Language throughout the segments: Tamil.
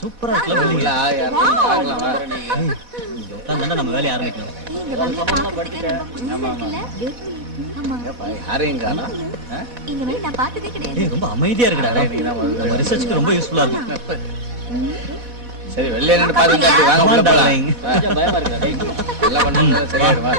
சூப்பரா நம்ம வேலையை ஆரம்பிக்கணும். ரொம்ப அமைதியா இருக்குடா. ரிசர்ச்சுக்கு ரொம்ப யூஸ்ஃபுல்லா இருக்கும். சரி வெளியே நின்று பாருங்க. எல்லாம் பண்ணுங்க. சரியாடுமா?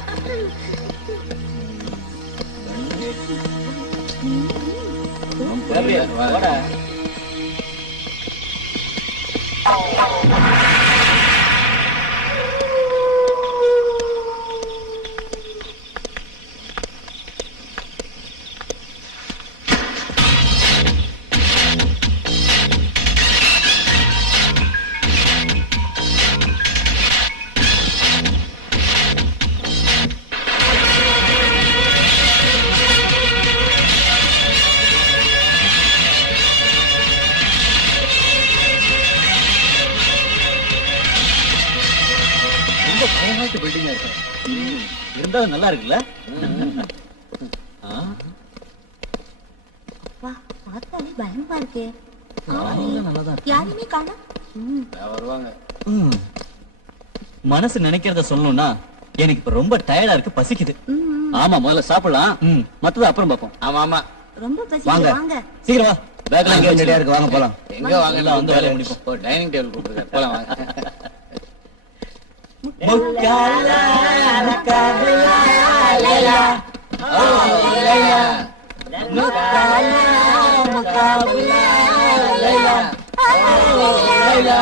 இருந்தாலும் நல்லா இருக்குல்ல? பயமா இருக்கு. யாருமே காணோம். வருவாங்க. மனசு நினைக்கிறத சொல்லணும்னா எனக்கு இப்ப ரொம்ப டயர்டா இருக்கு, பசிக்குது. ஆமா, முதல்ல சாப்பிடலாம், மத்தது அப்புறம் பார்ப்போம். ஆமா ஆமா, ரொம்ப பசி. வாங்க சீக்கிரம் வா. பேக்ல எங்க ரெடியா இருக்கு, வாங்க போலாம். எங்க வாங்க, எல்லாம் வந்து வேலையை முடிப்போம். டைனிங் டேபிள் கூப்பிட்டுருக்காரு, போலாம் வாங்க. முக்காலா முக்காபுலா லைலா ஓ லைலா முக்காலா முக்காபுலா லைலா ஓ லைலா.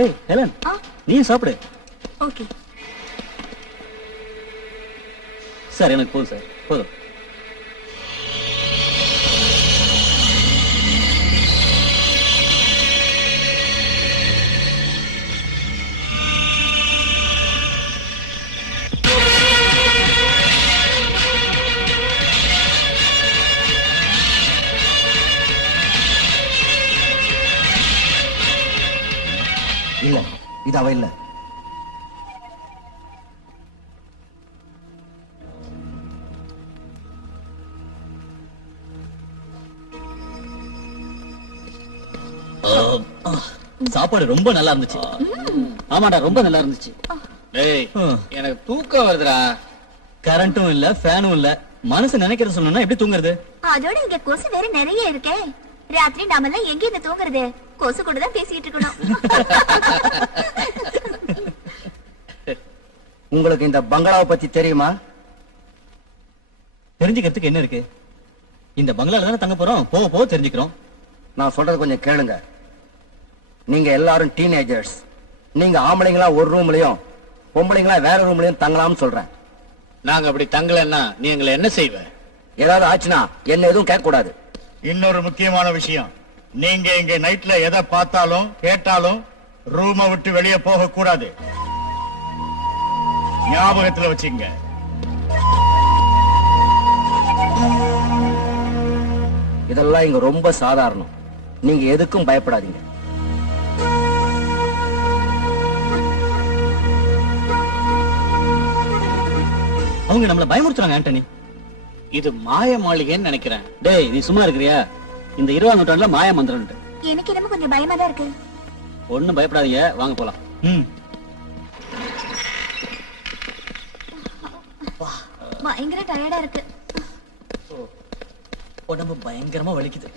ஏய் ஹெலன், நீ சாப்பிடு. ஓகே சார், எனக்கு போதும் சார், போதும். இல்ல, இது அவ இல்ல. சாப்பாடு ரொம்ப நல்லா இருந்துச்சு. ஆமாடா, ரொம்ப நல்லா இருந்துச்சு. டேய், எனக்கு தூக்கம் வருதுடா. கரண்ட்டும் இல்ல, ஃபேனும் இல்ல. மனசு நினைக்கிறது சொன்னா எப்படி தூங்குறது? அதோட இங்க கொசு வேற நிறைய இருக்கே. ராத்திரி நாமெல்லாம் எங்க இருந்து தூங்குறது? கொசு கூட தான் பேசிட்டு இருக்கணும். உங்களுக்கு இந்த பங்களாவை பத்தி தெரியுமா? தெரிஞ்சுக்கிறதுக்கு என்ன இருக்கு? இந்த பங்களால தானே தங்க போறோம், போக போக தெரிஞ்சுக்கிறோம். நான் சொல்றது கொஞ்சம் கேளுங்க. நீங்க எல்லாரும் டீனேஜர்ஸ். நீங்க ஆம்பளைங்களா ஒரு ரூம்லயும், பொம்பளைங்களா வேற ரூம்லயும் தங்கலாம்னு சொல்றேன். நாங்க அப்படி தங்கலன்னா நீ எங்களை என்ன செய்வ? ஏதாவது ஆச்சுன்னா என்ன எதுவும் கேட்க கூடாது. இன்னொரு முக்கியமான விஷயம், நீங்க இங்க நைட்ல எதை பார்த்தாலும் கேட்டாலும் ரூமை விட்டு வெளியே போக கூடாது. ஞாபகத்துல வச்சுங்க. இதெல்லாம் இங்க ரொம்ப சாதாரணம். நீங்க எதுக்கும் பயப்படாதீங்க. அவங்க நம்மள பயமுறுத்துறாங்க ஆண்டனி. இது மாய மாளிகைன்னு நினைக்கிறேன். டேய், நீ சும்மா இருக்கிறியா? இந்த 20ஆம் நூற்றாண்டுல மாய மந்திரம். எனக்கு என்னமோ கொஞ்சம் பயமா தான் இருக்கு. ஒண்ணும் பயப்படாதீங்க, வாங்க போலாம். பயங்கர டயர்டா இருக்கு. உடம்பு பயங்கரமா வலிக்குது.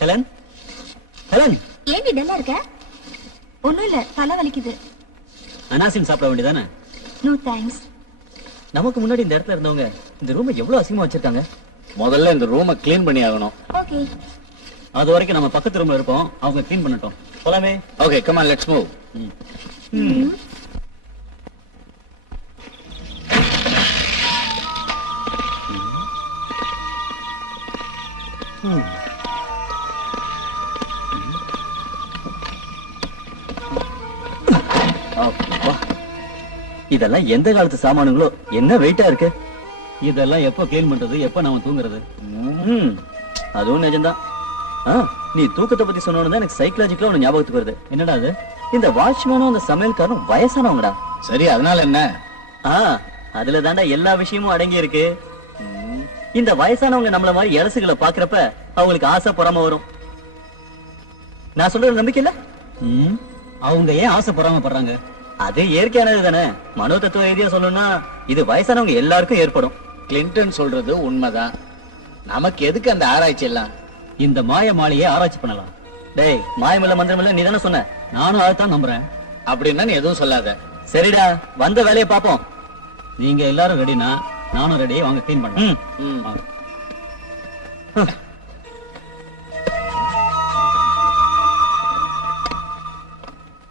ஹெலன், ஹெலன், ஏன் டல்லா இருக்க? ஒண்ணும் இல்ல, தலை வலிக்குது. அனாசின் சாப்பிட வேண்டியதானே? No thanks. நமக்கு முன்னாடி இந்த இடத்துல இருந்தவங்க இந்த ரூமை எவ்வளவு அசிங்கமா வச்சிருக்காங்க. முதல்ல இந்த ரூமை கிளீன் பண்ணி ஆகணும். ஓகே, அது வரைக்கும் நம்ம பக்கத்து ரூம்ல இருப்போம், அவங்க கிளீன் பண்ணட்டும். போலாமே? Okay, come on, let's move. இதெல்லாம் எந்த காலத்து சாமானுங்களோ, என்ன வெயிட்டா இருக்கு. இதெல்லாம் எப்ப கிளீன் பண்றது, எப்ப நாம தூங்குறது? ம், அதுவும் நிஜம்தான். நீ தூக்கத்தை பத்தி சொன்னோன்னு தான் எனக்கு சைக்கலாஜிக்கலா ஒண்ணு ஞாபகத்துக்கு வருது. என்னடா அது? இந்த வாட்ச்மேனும் அந்த சமையல்காரனும் வயசானவங்கடா. சரி, அதனால என்ன? அதுல தாண்டா எல்லா விஷயமும் அடங்கி இருக்கு. இந்த வயசானவங்க நம்மள மாதிரி இலசுகளை பாக்குறப்ப அவங்களுக்கு ஆசை பொறாம வரும். நான் சொல்றது நம்பிக்கை இல்ல? அவங்க ஏன் ஆசை பொறாமப்படுறாங்க? அது இயற்கையானது தானே. மனோ தத்துவ ரீதியா சொல்லணும்னா இது வயசானவங்க எல்லாருக்கும் ஏற்படும். கிளின்டன் சொல்றது உண்மைதான். நமக்கு எதுக்கு அந்த ஆராய்ச்சி எல்லாம்? இந்த மாய மாளிகையை ஆராய்ச்சி பண்ணலாம். டேய், மாயமில்ல மந்திரமில்ல நீ தானே சொன்ன. நானும் அதைத்தான் நம்புறேன். அப்படின்னா நீ எதுவும் சொல்லாத. சரிடா, வந்த வேலையை பாப்போம். நீங்க எல்லாரும் ரெடினா நானும் ரெடி. வாங்க கிளீன் பண்ணலாம். வாங்க.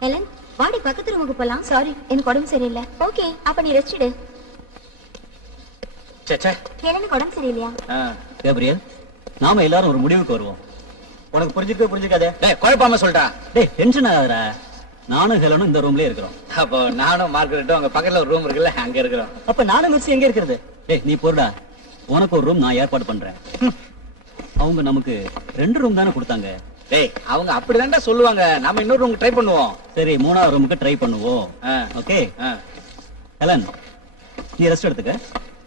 ஹெலன், வாடி பக்கத்து ரூமுக்கு போலாம். சாரி, எனக்கு உடம்பு சரியில்லை. ஓகே, அப்ப நீ ரெஸ்ட் எடு. சே, ஹெலனுக்கு உடம்பு சரியில்லையா? கேப்ரியல், நாம எல்லாரும் ஒரு முடிவுக்கு வருவோம். உனக்கு புரிஞ்சுக்காதே. டேய், குழப்பாம சொல்லிட்டா. டேய், டென்ஷன் ஆகாதடா. நானும் ஹெலனும் இந்த ரூம்லயே இருக்கிறோம். அப்போ நானும் மார்கரெட்டும் அங்க பக்கத்துல ஒரு ரூம் இருக்குல்ல, அங்க இருக்கிறோம். அப்ப நானும் மிஸ் எங்க இருக்கிறது? டேய், நீ போடா. உனக்கு ஒரு ரூம் நான் ஏற்பாடு பண்றேன். அவங்க நமக்கு 2 ரூம் தானே கொடுத்தாங்க. டேய், அவங்க அப்படிதான்டா சொல்லுவாங்க. நாம இன்னொரு ரூம் ட்ரை பண்ணுவோம். சரி, 3ஆவது ரூமுக்கு ட்ரை பண்ணுவோம். ஆ. ஓகே. ஆ. ஹெலன், நீ ரெஸ்ட் எடுத்துக்க.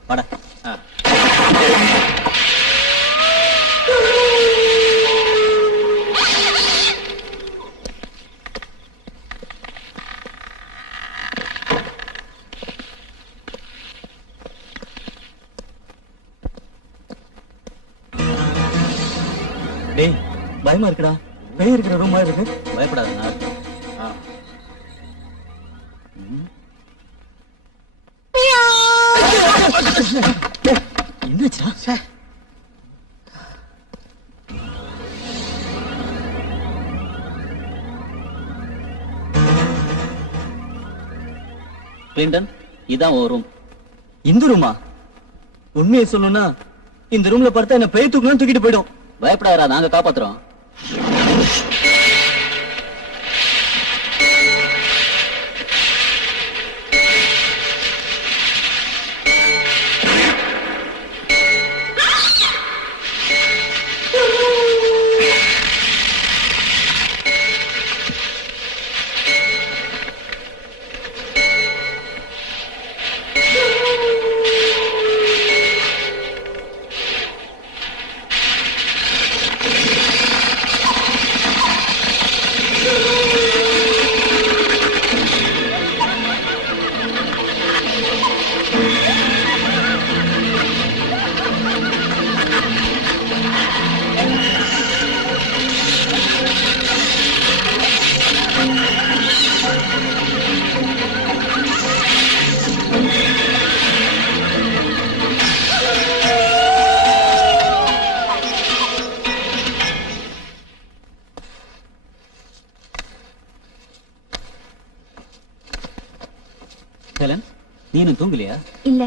வாடா. ஆ. டேய், பயமா இருக்குடா. பேய் இருக்கிற ரூம் மாதிரி இருக்கு. பயப்படாதண்ணா. ஆ. என்னாச்சுடா? கிளின்டன், இதான் ஒரு ரூம். இந்த ரூமா? உண்மையை சொல்லணும்னா இந்த ரூம்ல பார்த்தா என்ன பேய் தூக்கணும் தூக்கிட்டு போயிடும். பயப்படாதடா, நாங்க காப்பாத்துறோம். ஹெலன், நீனும் தூங்கலையா? இல்ல,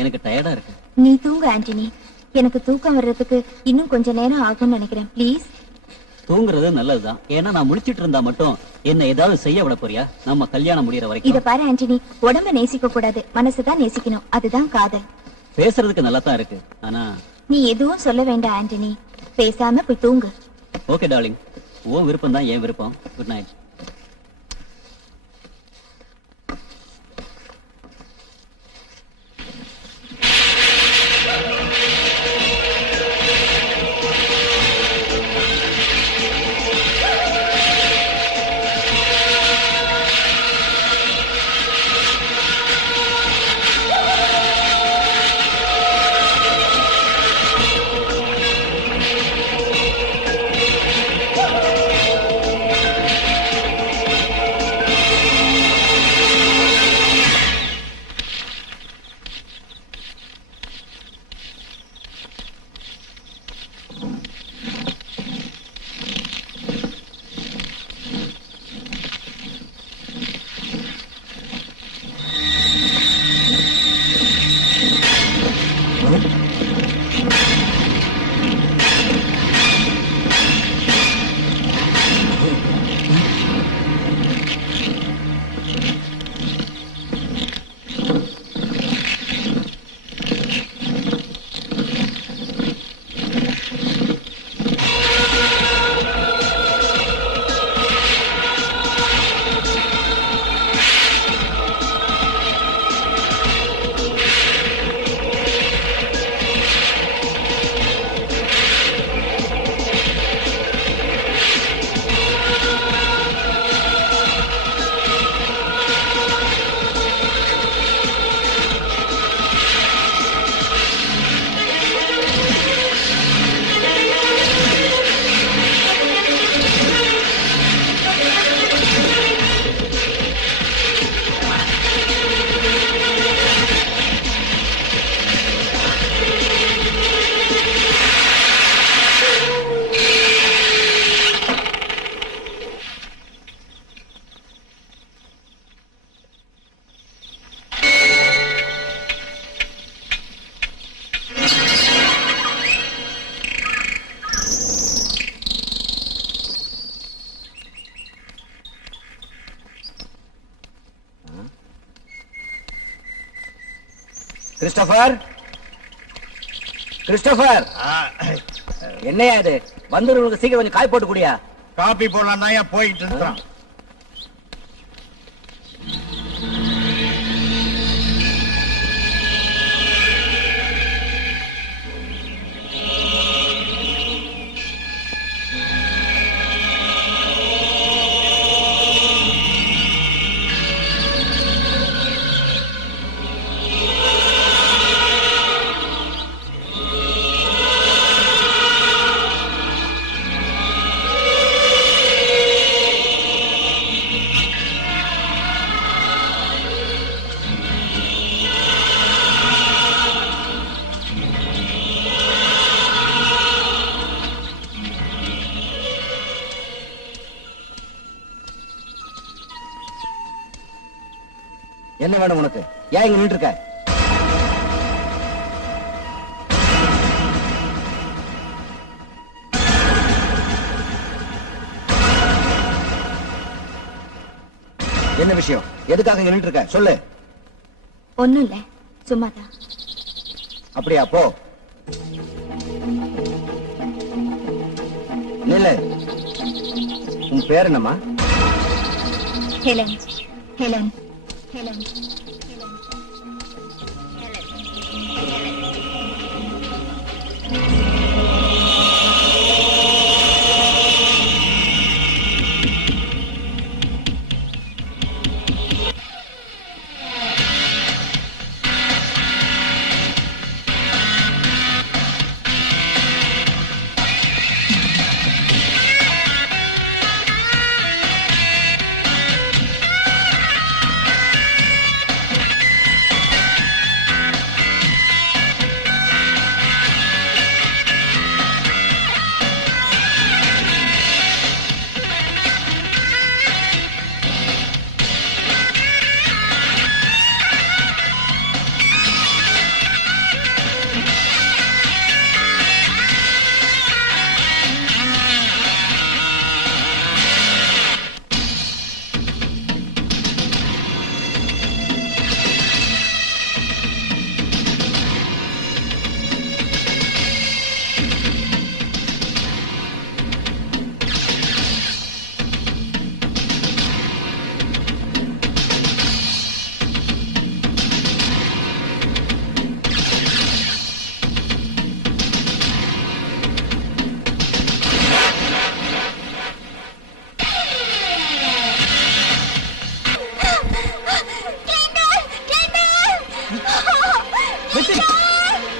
எனக்கு டயர்டா இருக்கு. நீ தூங்க ஆண்டனி. எனக்கு தூக்கம் வர்றதுக்கு இன்னும் கொஞ்ச நேரம் ஆகும்னு நினைக்கிறேன். ப்ளீஸ். தூங்குறது நல்லதுதான். ஏன்னா நான் முடிச்சிட்டு இருந்தா மட்டும் என்ன ஏதாவது செய்ய விட போறியா? நம்ம கல்யாணம் முடியற இத வரைக்கும். பாரு ஆண்டனி, உடம்ப நேசிக்க கூடாது, மனசுதான் நேசிக்கணும். அதுதான் காதல். பேசுறதுக்கு நல்லா தான் இருக்கு. ஆனா நீ எதுவும் சொல்ல வேண்டாம் ஆண்டனி. பேசாம போய் தூங்கு. ஓகே டார்லிங், உன் விருப்பம் தான் என் விருப்பம். Good night. கிறிஸ்டோபர், கிறிஸ்டோபர், என்னையா இது? வந்துடுறவங்களுக்கு சீக்கிரம் கொஞ்சம் காய் போட்டு குடியா. காப்பி போடலாம் தான் போயிட்டு இருக்கிறான். என்ன வேணும் உனக்கு? ஏன் இங்க நின்று இருக்க? என்ன விஷயம்? எதுக்காக இங்க நின்று இருக்க? சொல்லு. ஒண்ணும் இல்ல, சும்மாதான். அப்படியா? போ. நில்லு. உன் பேர் என்னம்மா? ஹெலன். ஹெலன். ஹெலன். ஹெலன்.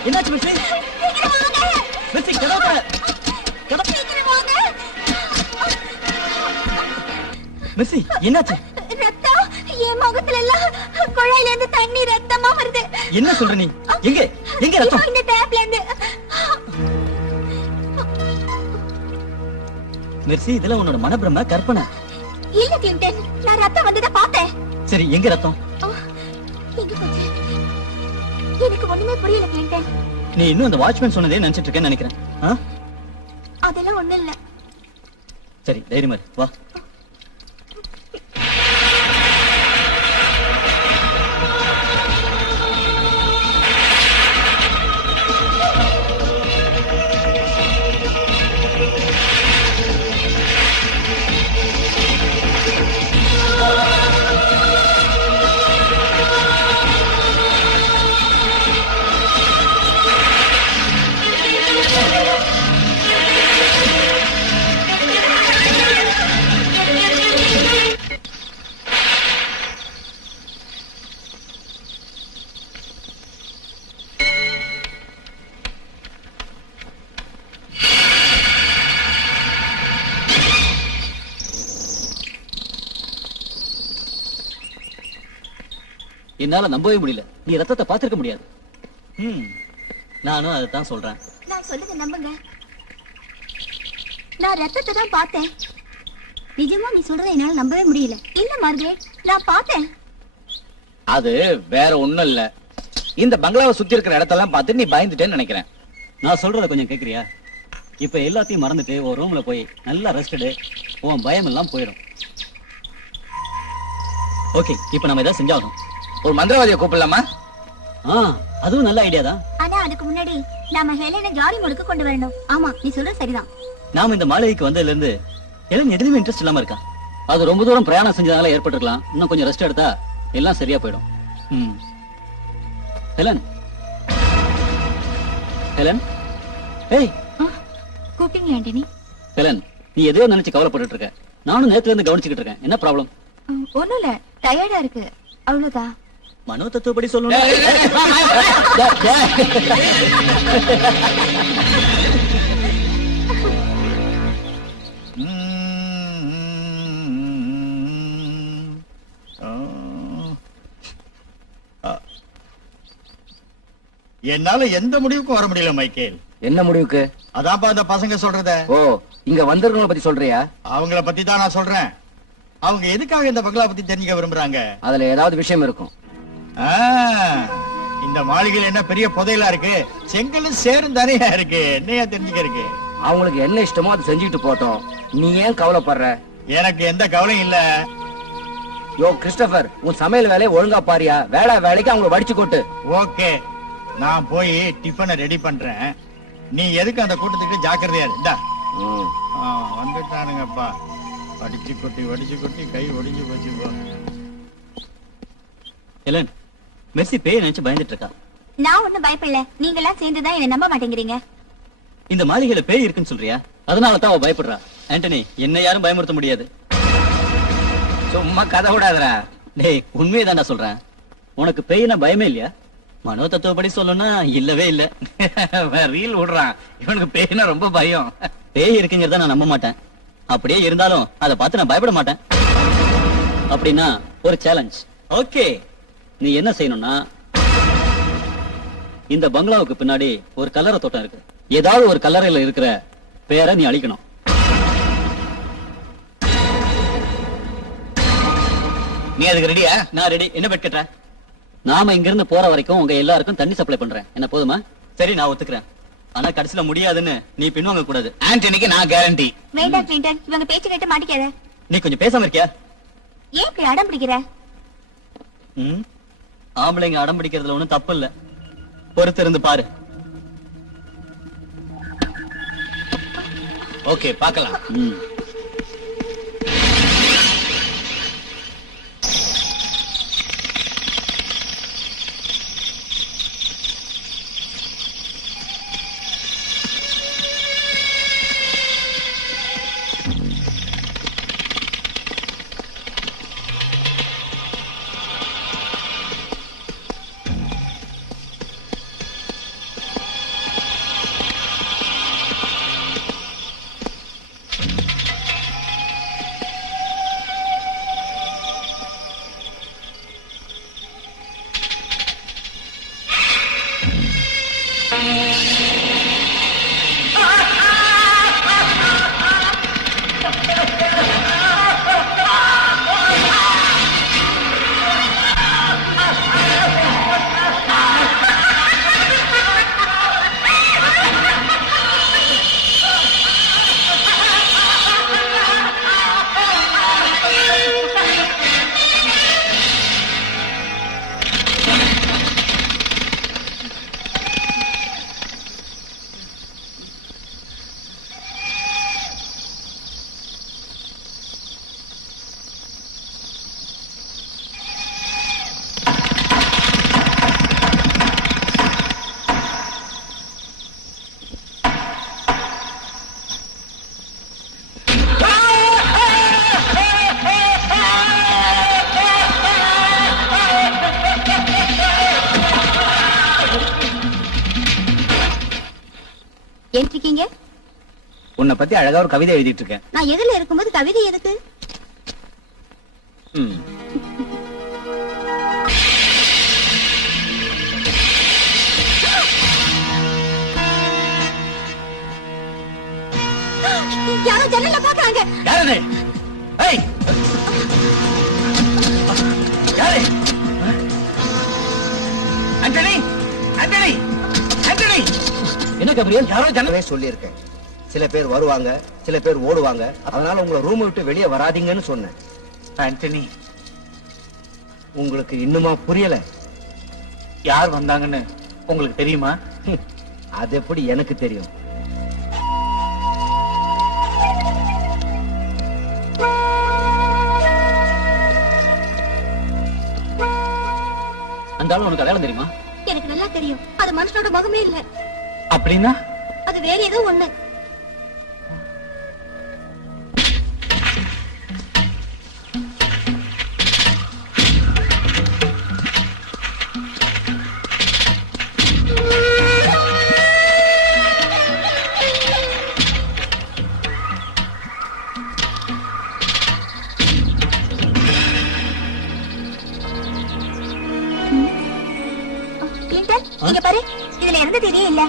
என்னாச்சு மிஸ்ஸி? மிஸ்ஸி கதவு மிஸ்ஸி, என்னாச்சு? ரத்தம் என் முகத்துல எல்லாம் குழாயில இருந்து தண்ணி ரத்தமா வருது. என்ன சொல்ற நீ? எங்க எங்க ரத்தம்? இந்த டேப்ல இருந்து. மிர்சி, இதெல்லாம் உன்னோட மனப்பிரம, கற்பனை. இல்ல கிளின்டன், நான் ரத்தம் வந்ததை பார்த்தேன். சரி, எங்க ரத்தம்? எங்க போச்சு? எனக்கு ஒண்ணுமே புரியல கிளின்டன். நீ இன்னும் அந்த வாட்ச்மேன் சொன்னதே நினைச்சிட்டு இருக்கேன்னு நினைக்கிறேன். அதெல்லாம் ஒண்ணும் இல்ல. சரி, தைரியமா இரு, வா. என்னால நம்பவே முடியல. நீ ரத்தத்தை பார்த்திருக்க முடியாது. நானும் அதைத்தான் சொல்றேன். நான் சொல்லுங்க நம்புங்க. நான் ரத்தத்தை தான் பார்த்தேன். நிஜமா நீ சொல்றதை என்னால நம்பவே முடியல. இல்ல மார்கரெட், நான் பார்த்தேன். அது வேற ஒண்ணும் இல்ல. இந்த பங்களாவை சுத்தி இருக்கிற இடத்தெல்லாம் பார்த்து நீ பயந்துட்டேன்னு நினைக்கிறேன். நான் சொல்றத கொஞ்சம் கேக்குறியா? இப்ப எல்லாத்தையும் மறந்துட்டு ஒரு ரூம்ல போய் நல்லா ரெஸ்டடு, உன் பயம் எல்லாம் போயிடும். ஓகே, இப்ப நம்ம ஏதாவது செஞ்சாகணும். ஒரு மந்திரவாதியை கூப்பிடலாமா? அதுவும் நல்ல ஐடியா தான். ஆனா அதுக்கு முன்னாடி நாம ஹெலனை ஜாலி மூடுக்கு கொண்டு வரணும். ஆமா, நீ சொல்றது சரிதான். நாம இந்த மாளிகைக்கு வந்ததுல இருந்து ஹெலன் எதுலயுமே இன்ட்ரெஸ்ட் இல்லாம இருக்கா. அது ரொம்ப தூரம் பிரயாணம் செஞ்சதால ஏற்பட்டிருக்கலாம். இன்னும் கொஞ்சம் ரெஸ்ட் எடுத்தா எல்லாம் சரியா போயிடும். ஹெலன், ஹெலன், ஏய் கூப்பிட்டீங்க ஆண்டனி? ஹெலன், நீ எதையோ நினைச்சு கவலைப்பட்டு இருக்க. நானும் நேத்துல இருந்து கவனிச்சுக்கிட்டு இருக்கேன். என்ன ப்ராப்ளம்? ஒண்ணும் இல்ல, டயர்டா இருக்கு, அவ்வளவுதான். மனோ தத்துவப்படி சொல்லணும். என்னால எந்த முடிவுக்கும் வர முடியல மைக்கேல். என்ன முடிவுக்கு? அதான்ப்பா அந்த பசங்க சொல்றத. ஓ, இங்க வந்திருக்கவங்கள பத்தி சொல்றியா? அவங்கள பத்தி தான் நான் சொல்றேன். அவங்க எதுக்காக இந்த பங்களா பத்தி தெரிஞ்சுக்க விரும்புறாங்க? அதுல ஏதாவது விஷயம் இருக்கும். இந்த மாளிகையில் என்ன பெரிய புதையலா இருக்கு? செங்கலும் சேரும் தானே இருக்கு. என்னையா தெரிஞ்சுக்க இருக்கு? அவங்களுக்கு என்ன இஷ்டமோ அதை செஞ்சுட்டு போட்டோம். நீ ஏன் கவலைப்படுற? எனக்கு எந்த கவலையும் இல்ல. யோ கிறிஸ்டபர், உன் சமையல் வேலையை ஒழுங்கா பாரியா. வேலைக்கு அவங்களை வடிச்சு கொட்டு. ஓகே, நான் போய் டிஃபனை ரெடி பண்றேன். நீ எதுக்கு அந்த கூட்டத்துக்கு ஜாக்கிரதையா இருந்தா? வந்துட்டானுங்கப்பா. வடிச்சு கொட்டி கை ஒடிஞ்சு போச்சு. ஹெலன், மெர்சி பேய் நினைச்சு பயந்துட்டு இருக்கா. நான் ஒண்ணும் பயப்படல. நீங்க எல்லாம் சேர்ந்துதான் என்ன நம்ப மாட்டேங்கிறீங்க. இந்த மாளிகையில பேய் இருக்குன்னு சொல்றியா? அதனாலதான் அவ பயப்படுறா. ஆண்டனி, என்ன யாரும் பயமுறுத்த முடியாது. சும்மா கதை விடாதடா. டேய், உண்மையதான்டா சொல்றேன். உனக்கு பேயினா பயமே இல்லையா? மனோ தத்துவப்படி சொல்லணும்னா இல்லவே இல்ல. ரீல் விடுறான். இவனுக்கு பேய்னா ரொம்ப பயம். பேய் இருக்குங்கிறத நான் நம்ப மாட்டேன். அப்படியே இருந்தாலும் அதை பார்த்து நான் பயப்பட மாட்டேன். அப்படின்னா ஒரு சேலஞ்ச். ஓகே, நீ என்ன செய்யணும்னா, இந்த பங்களாவுக்கு பின்னாடி ஒரு கல்லறை தோட்டம் இருக்கு. ஏதாவது ஒரு கல்லறையில இருக்கிற பேரை நீ அழிக்கணும். நீ அதுக்கு ரெடியா? நான் ரெடி. என்ன பெட் கட்டுற? நாம இங்க இருந்து போற வரைக்கும் உங்க எல்லாருக்கும் தண்ணி சப்ளை பண்றேன். என்ன போதுமா? சரி, நான் ஒத்துக்கிறேன். ஆனா கடைசியில முடியாதுன்னு நீ பின்வாங்க கூடாது. ஆண்டனிக்கு நான் கேரண்டி. வேண்டாம் கிளின்டன், இவங்க பேச்சு கேட்டு மாட்டிக்காத. நீ கொஞ்சம் பேசாம இருக்கியா? ஏன் இப்படி அடம் பிடிக்கிற? ஆம்பளைங்க அடம் பிடிக்கிறதுல ஒண்ணும் தப்பு இல்ல. பொறுத்து இருந்து பாரு. ஓகே, பார்க்கலாம். இருக்கீங்க? உன்னை பத்தி அழகா ஒரு கவிதை எழுதிட்டு இருக்கேன். நான் எதிரில இருக்கும்போது கவிதை எதுக்கு? யாரோ ஜன்னல்ல பாக்குறாங்க. யாரது? ஏய், யாரு? ஆண்டனி, ஆண்டனி, ஆண்டனி. என்ன கபிரியல்? யாரோ ஜன்னலே சொல்லியிருக்கேன். சில பேர் வருவாங்க, சில பேர் ஓடுவாங்க. அதனால உங்களை ரூம் விட்டு வெளியே வராதீங்கன்னு சொன்னேன். ஆண்டனி, உங்களுக்கு இன்னுமா புரியல? யார் வந்தாங்கன்னு உங்களுக்கு தெரியுமா? அது எப்படி எனக்கு தெரியும்? அந்த ஆளு உனக்கு அடையாளம் தெரியுமா? எனக்கு நல்லா தெரியும். அது மனுஷனோட முகமே இல்ல. அப்படின்னா அது வேற ஏதோ ஒண்ணு. கிளின்டன், இங்க பாரு. இதுல எந்த தேதியே இல்ல.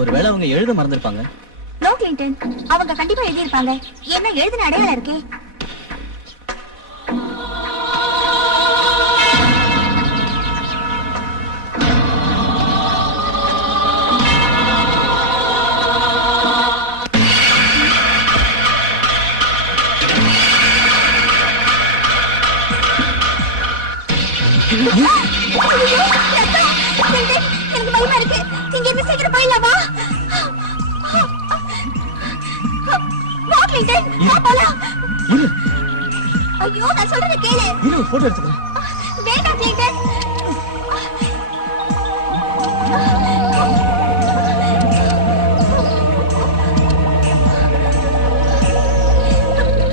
ஒருவேளை அவங்க எழுத மறந்துருப்பாங்க. நோ கிளின்டன், அவங்க கண்டிப்பா எழுதியிருப்பாங்க. என்ன எழுதின அடையாளம் இருக்கே. எனக்கு பயமா இருக்கு. இங்க இருந்து சீக்கிரம் போயிடலாமா? வா கிளின்டன், வா போலாம். ஐயோ, நான் சொல்றத கேளு. போட்டோ எடுத்துக்கிறேன். வேண்டாம் கிளின்டன்.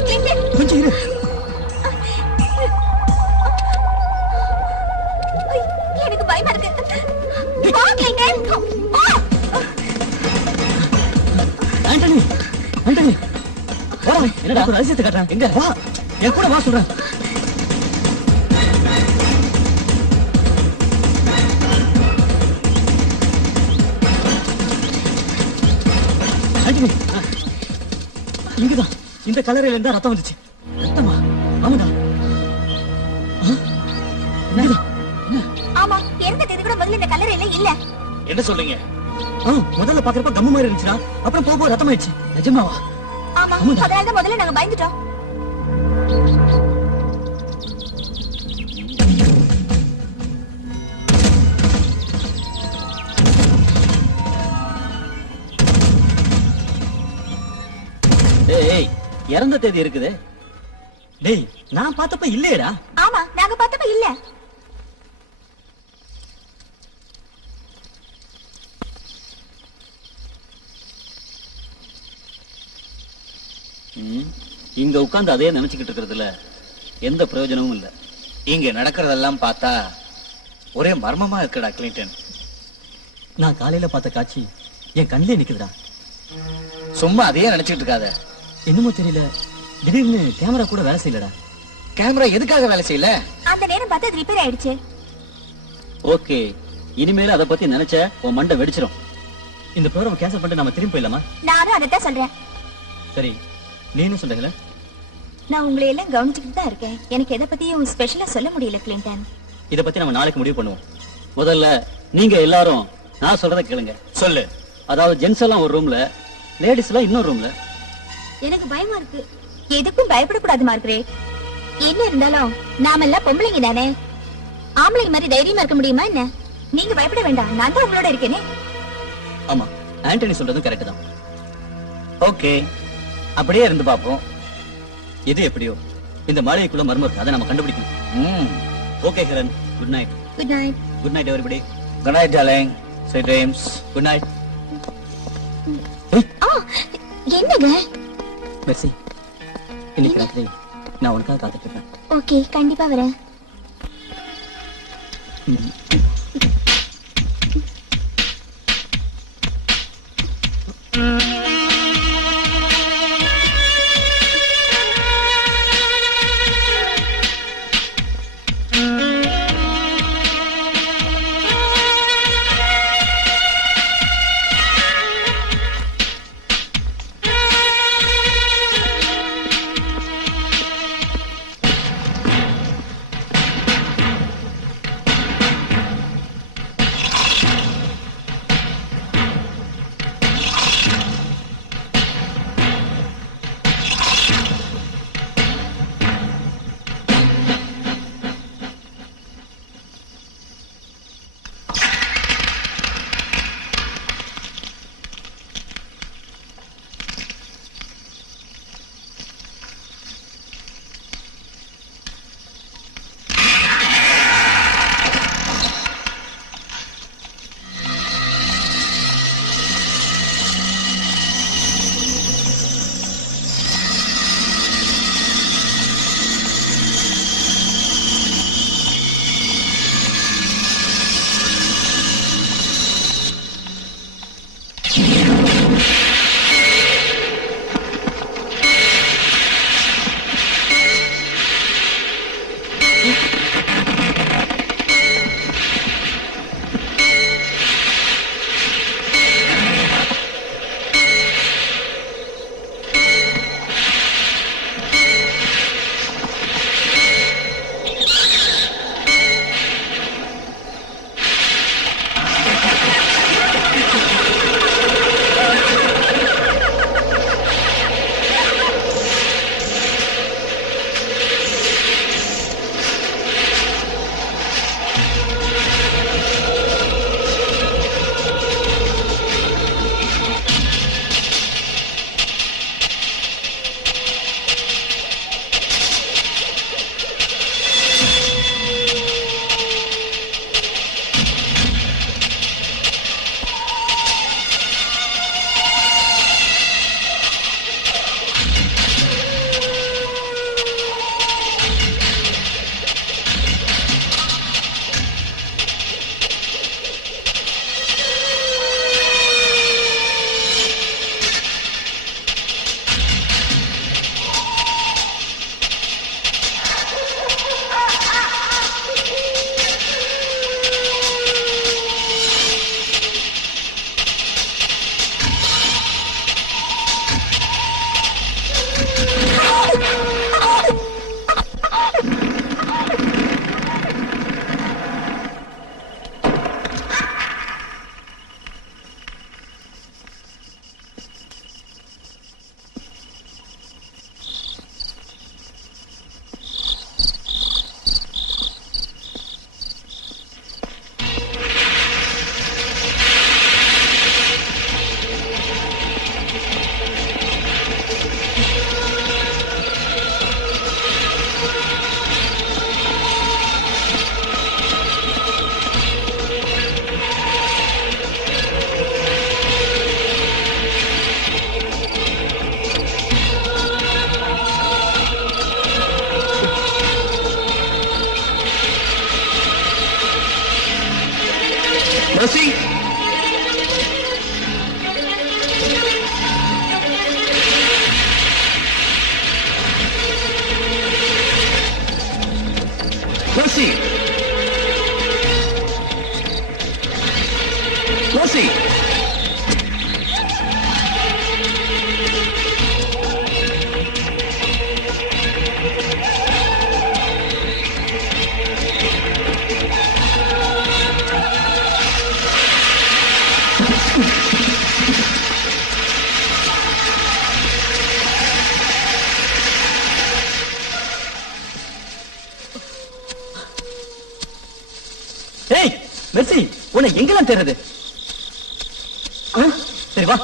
கிளின்டன், கொஞ்சம் இரு. எனக்கு பயமா இருக்கு. வா கிளின்டன், வா. ஆண்டனி, ஆண்டனி, வா. என்னடா ஒரு அதிசயத்தை காட்டுறேன். எங்க வா, என் கூட வா சொல்றேன். ஆண்டனி, இங்கதான் இந்த கலரையில இருந்தா ரத்தம் வந்துச்சு. ரத்தமா? ஆமாடா. இங்கதான். ஆமா, எந்த தேதி கூட முதல்ல இந்த கல்லறையில இல்ல. என்ன சொல்றீங்க? முதல்ல பாக்குறப்ப கம்மு மாதிரி இருந்துச்சுடா. அப்புறம் போக ரத்தம் ஆயிடுச்சு. நிஜமாவா? ஆமா, அதனாலதான் முதல்ல நாங்க பயந்துட்டோம். ஏய், இறந்த தேதி இருக்குது. டேய், நான் பார்த்தப்ப இல்லையேடா. ஆமா, நாங்க பார்த்தப்ப இல்ல. இங்க உட்கார்ந்து அதே நினைச்சுக்கிட்டு இருக்கிறதுல எந்த பிரயோஜனமும் இல்ல. இங்க நடக்கிறதெல்லாம் பார்த்தா ஒரே மர்மமா இருக்குடா கிளின்டன். நான் காலையில பார்த்த காட்சி என் கண்ணிலே நிக்குதுடா. சும்மா அதையே நினைச்சிட்டு இருக்காத. என்னமோ தெரியல, திடீர்னு கேமரா கூட வேலை செய்யலடா. கேமரா எதுக்காக வேலை செய்யல? அந்த நேரம் பார்த்து அது ரிப்பேர் ஆயிடுச்சு. ஓகே, இனிமேல அத பத்தி நினைச்ச உன் மண்டை வெடிச்சிரும். இந்த ப்ரோகிராம் கேன்சல் பண்ணிட்டு நாம திரும்பி போயிடலாமா? நானும் அதைத்தான் சொல்றேன். சரி, நீ என்ன சொல்றீங்களா? நான் உங்களை எல்லாம் கவனிச்சுக்கிட்டு தான் இருக்கேன். எனக்கு எதை பத்தியும் ஸ்பெஷலா சொல்ல முடியல கிளின்டன். இத பத்தி நம்ம நாளைக்கு முடிவு பண்ணுவோம். முதல்ல நீங்க எல்லாரும் நான் சொல்றத கேளுங்க. சொல்லு. அதாவது ஜென்ஸ் எல்லாம் ஒரு ரூம்ல, லேடிஸ் எல்லாம் இன்னொரு ரூம்ல. எனக்கு பயமா இருக்கு. எதுக்கும் பயப்படக்கூடாது மார்கரெட். என்ன இருந்தாலும் நாம எல்லாம் பொம்பளைங்க தானே. ஆம்பளைங்க மாதிரி தைரியமா இருக்க முடியுமா என்ன? நீங்க பயப்பட வேண்டாம், நான் தான் உங்களோட இருக்கேனே. ஆமா, ஆண்டனி சொல்றதும் கரெக்ட் தான். ஓகே, அப்படியே இருந்து பாப்போம். எது எப்படியோ இந்த மாளிகைக்குள்ள மர்மம் இருக்கு. அதை நம்ம கண்டுபிடிக்கணும். Okay Helen, good night. Good night. Good night everybody. Good night darling. Sweet dreams. Good night. என்னங்க? மெர்சி, இன்னைக்கு ராத்திரி நான் உனக்காக காத்துட்டு இருக்கேன். ஓகே, கண்டிப்பா வரேன். Mercy! Mercy! ஏய் மெர்சி, உன்னை எங்கெல்லாம் தேடுறது? சரி வா.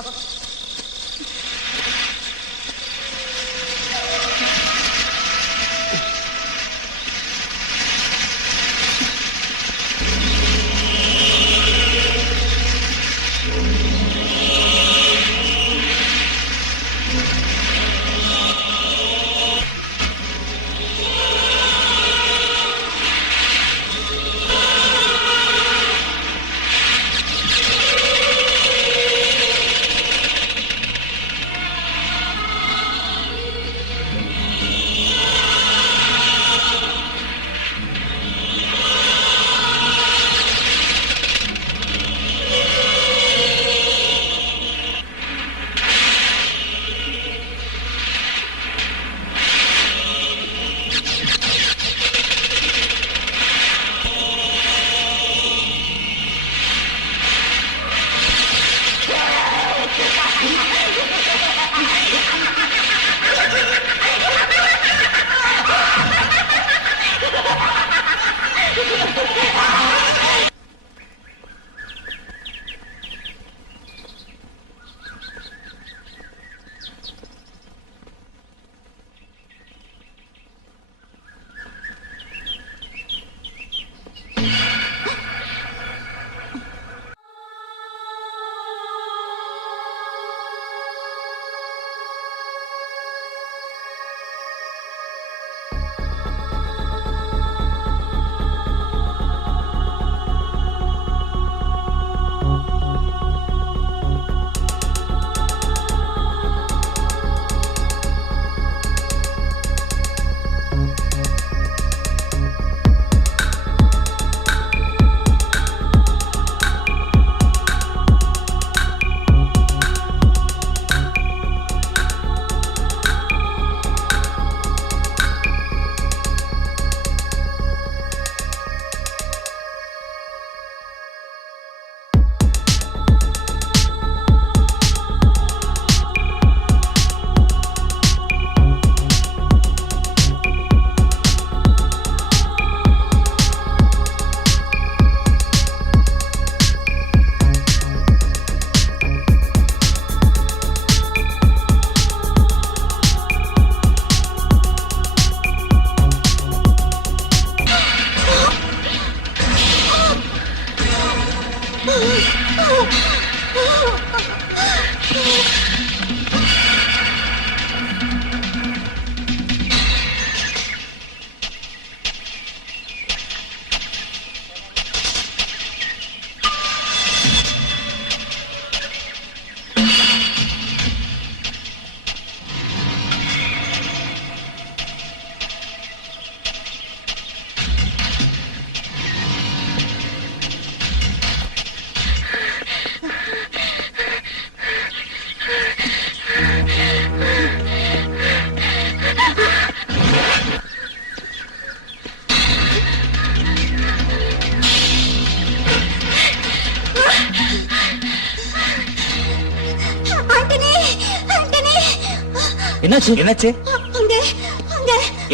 என்னாச்சு என்னாச்சு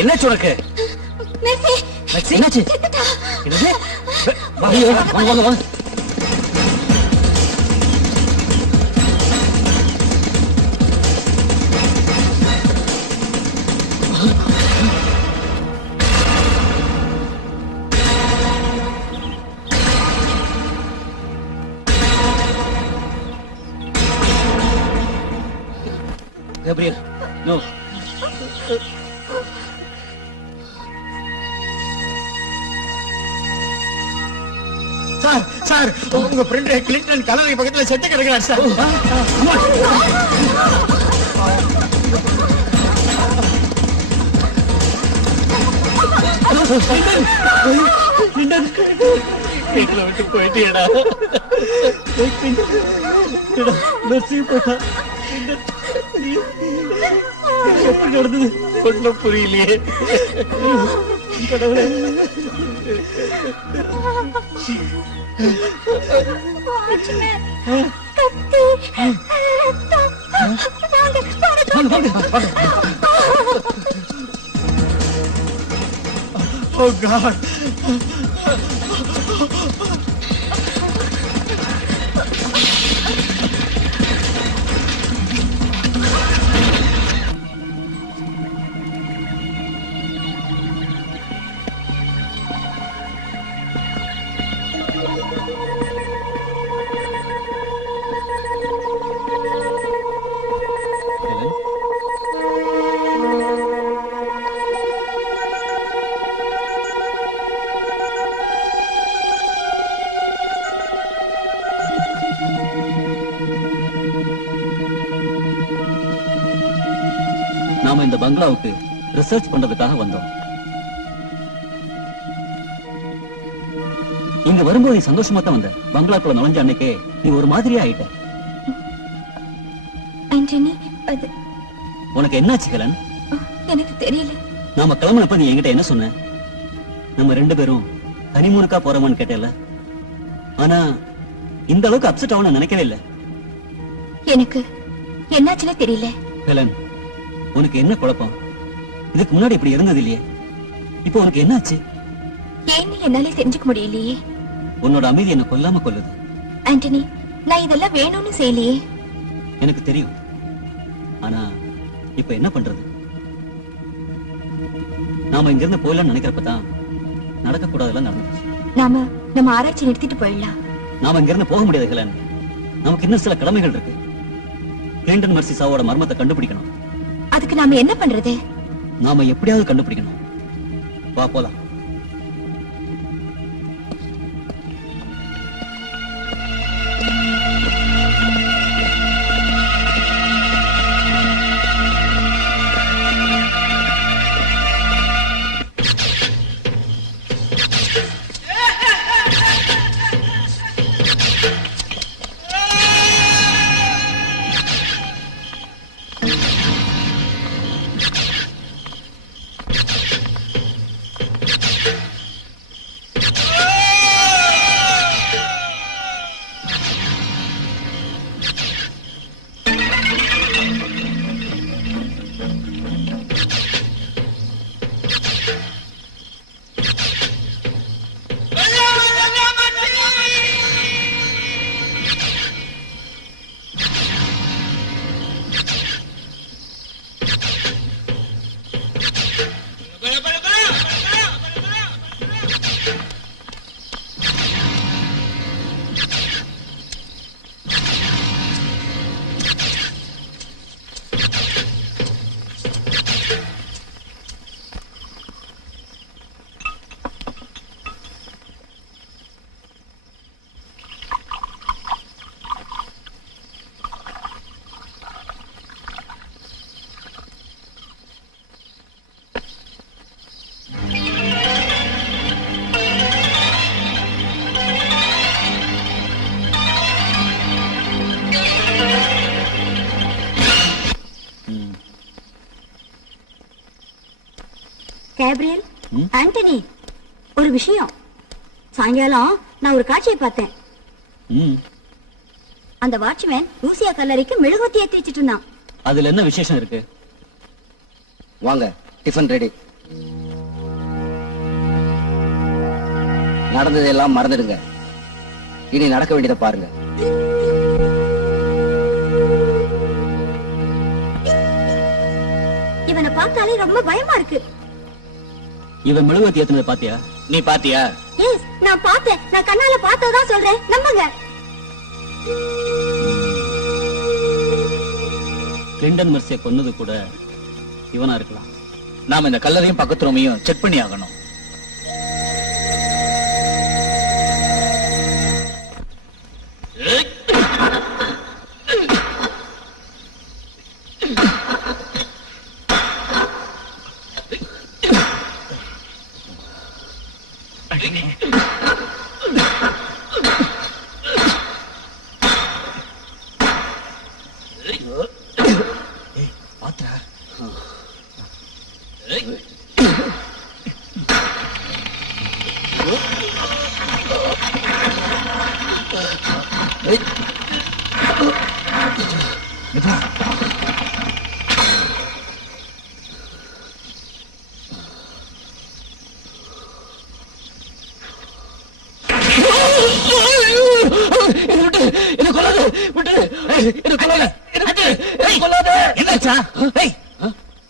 என்னாச்சு உனக்கு என்னாச்சு என்னது வாங்க வாங்க வாங்க Gabriel, no. சார் உங்க ஃப்ரெண்ட் கிளின்டன் கலரை பக்கத்துல செத்து கிடக்கிறார் சார். எங்களை விட்டு போயிட்டேடா. எப்படி நடந்தது ஒண்ணும் புரியலையே. கடவுளே. Oh God! நாம இந்த பங்களாவுக்கு ரிசர்ச் பண்றதுக்காக வந்தோம். இங்க வரும்போது நீ சந்தோஷமா தான் வந்த. பங்களாக்குள்ள நுழைஞ்ச அன்னைக்கே நீ ஒரு மாதிரியா ஆயிட்ட. ஆண்டனி, அது உனக்கு என்னாச்சு ஹெலன்? எனக்கு தெரியல. நாம கிளம்பினப்ப நீ என்கிட்ட என்ன சொன்ன? நம்ம 2 பேரும் ஹனிமூனுக்கா போறோமான்னு கேட்டல. ஆனா இந்த அளவுக்கு அப்செட் ஆகணும்னு நினைக்கவே இல்லை. எனக்கு என்னாச்சுன்னு தெரியல. ஹெலன், உனக்கு என்ன குழப்பம்? இதுக்கு முன்னாடி இப்படி இருந்தது இல்லையே. இப்போ உனக்கு என்னாச்சு? ஏன்னு என்னாலே தெரிஞ்சுக்க முடியலையே. உன்னோட அமைதி என்ன கொல்லாம கொல்லுது. ஆண்டனி, நான் இதெல்லாம் வேணும்னு செய்யலையே. எனக்கு தெரியும். ஆனா இப்ப என்ன பண்றது? நாம இங்க இருந்து போயிடலாம்னு நினைக்கிறப்பதான் நடக்க கூடாதெல்லாம் நடந்துச்சு. நம்ம ஆராய்ச்சி நிறுத்திட்டு போயிடலாம். நாம இங்க இருந்து போக முடியாது ஹெலன். நமக்கு இன்னும் சில கடமைகள் இருக்கு. கிளின்டன் மர்சி சாவோட மர்மத்தை கண்டுபிடிக்கணும். அதுக்கு நாம என்ன பண்றது? நாம எப்படியாவது கண்டுபிடிக்கணும். வா போலாம். கேப்ரியல், ஆண்டனி, ஒரு விஷயம். சாயங்காலம் நான் ஒரு காட்சியை பார்த்தேன். அந்த வாட்ச்மேன் லூசியா கல்லறைக்கு மெழுகுவர்த்தி ஏத்தி வச்சிட்டு இருந்தான். அதுல என்ன விசேஷம் இருக்கு? வாங்க, டிஃபன் ரெடி. நடந்ததெல்லாம் மறந்துடுங்க. இனி நடக்க வேண்டியதை பாருங்க. இவனை பார்த்தாலே ரொம்ப பயமா இருக்கு. இவன் மெழுகுவர்த்தி ஏத்துனதை பாத்தியா? நீ பாத்தியா? எஸ், நான் பார்த்தேன். நான் கண்ணால பார்த்ததான் சொல்றேன். நம்புங்க. கிளின்டன் மர்சியை கொன்னது கூட இவனா இருக்கலாம். நாம இந்த கல்லறையும் பக்கத்து ரூமையும் செக் பண்ணி ஆகணும்.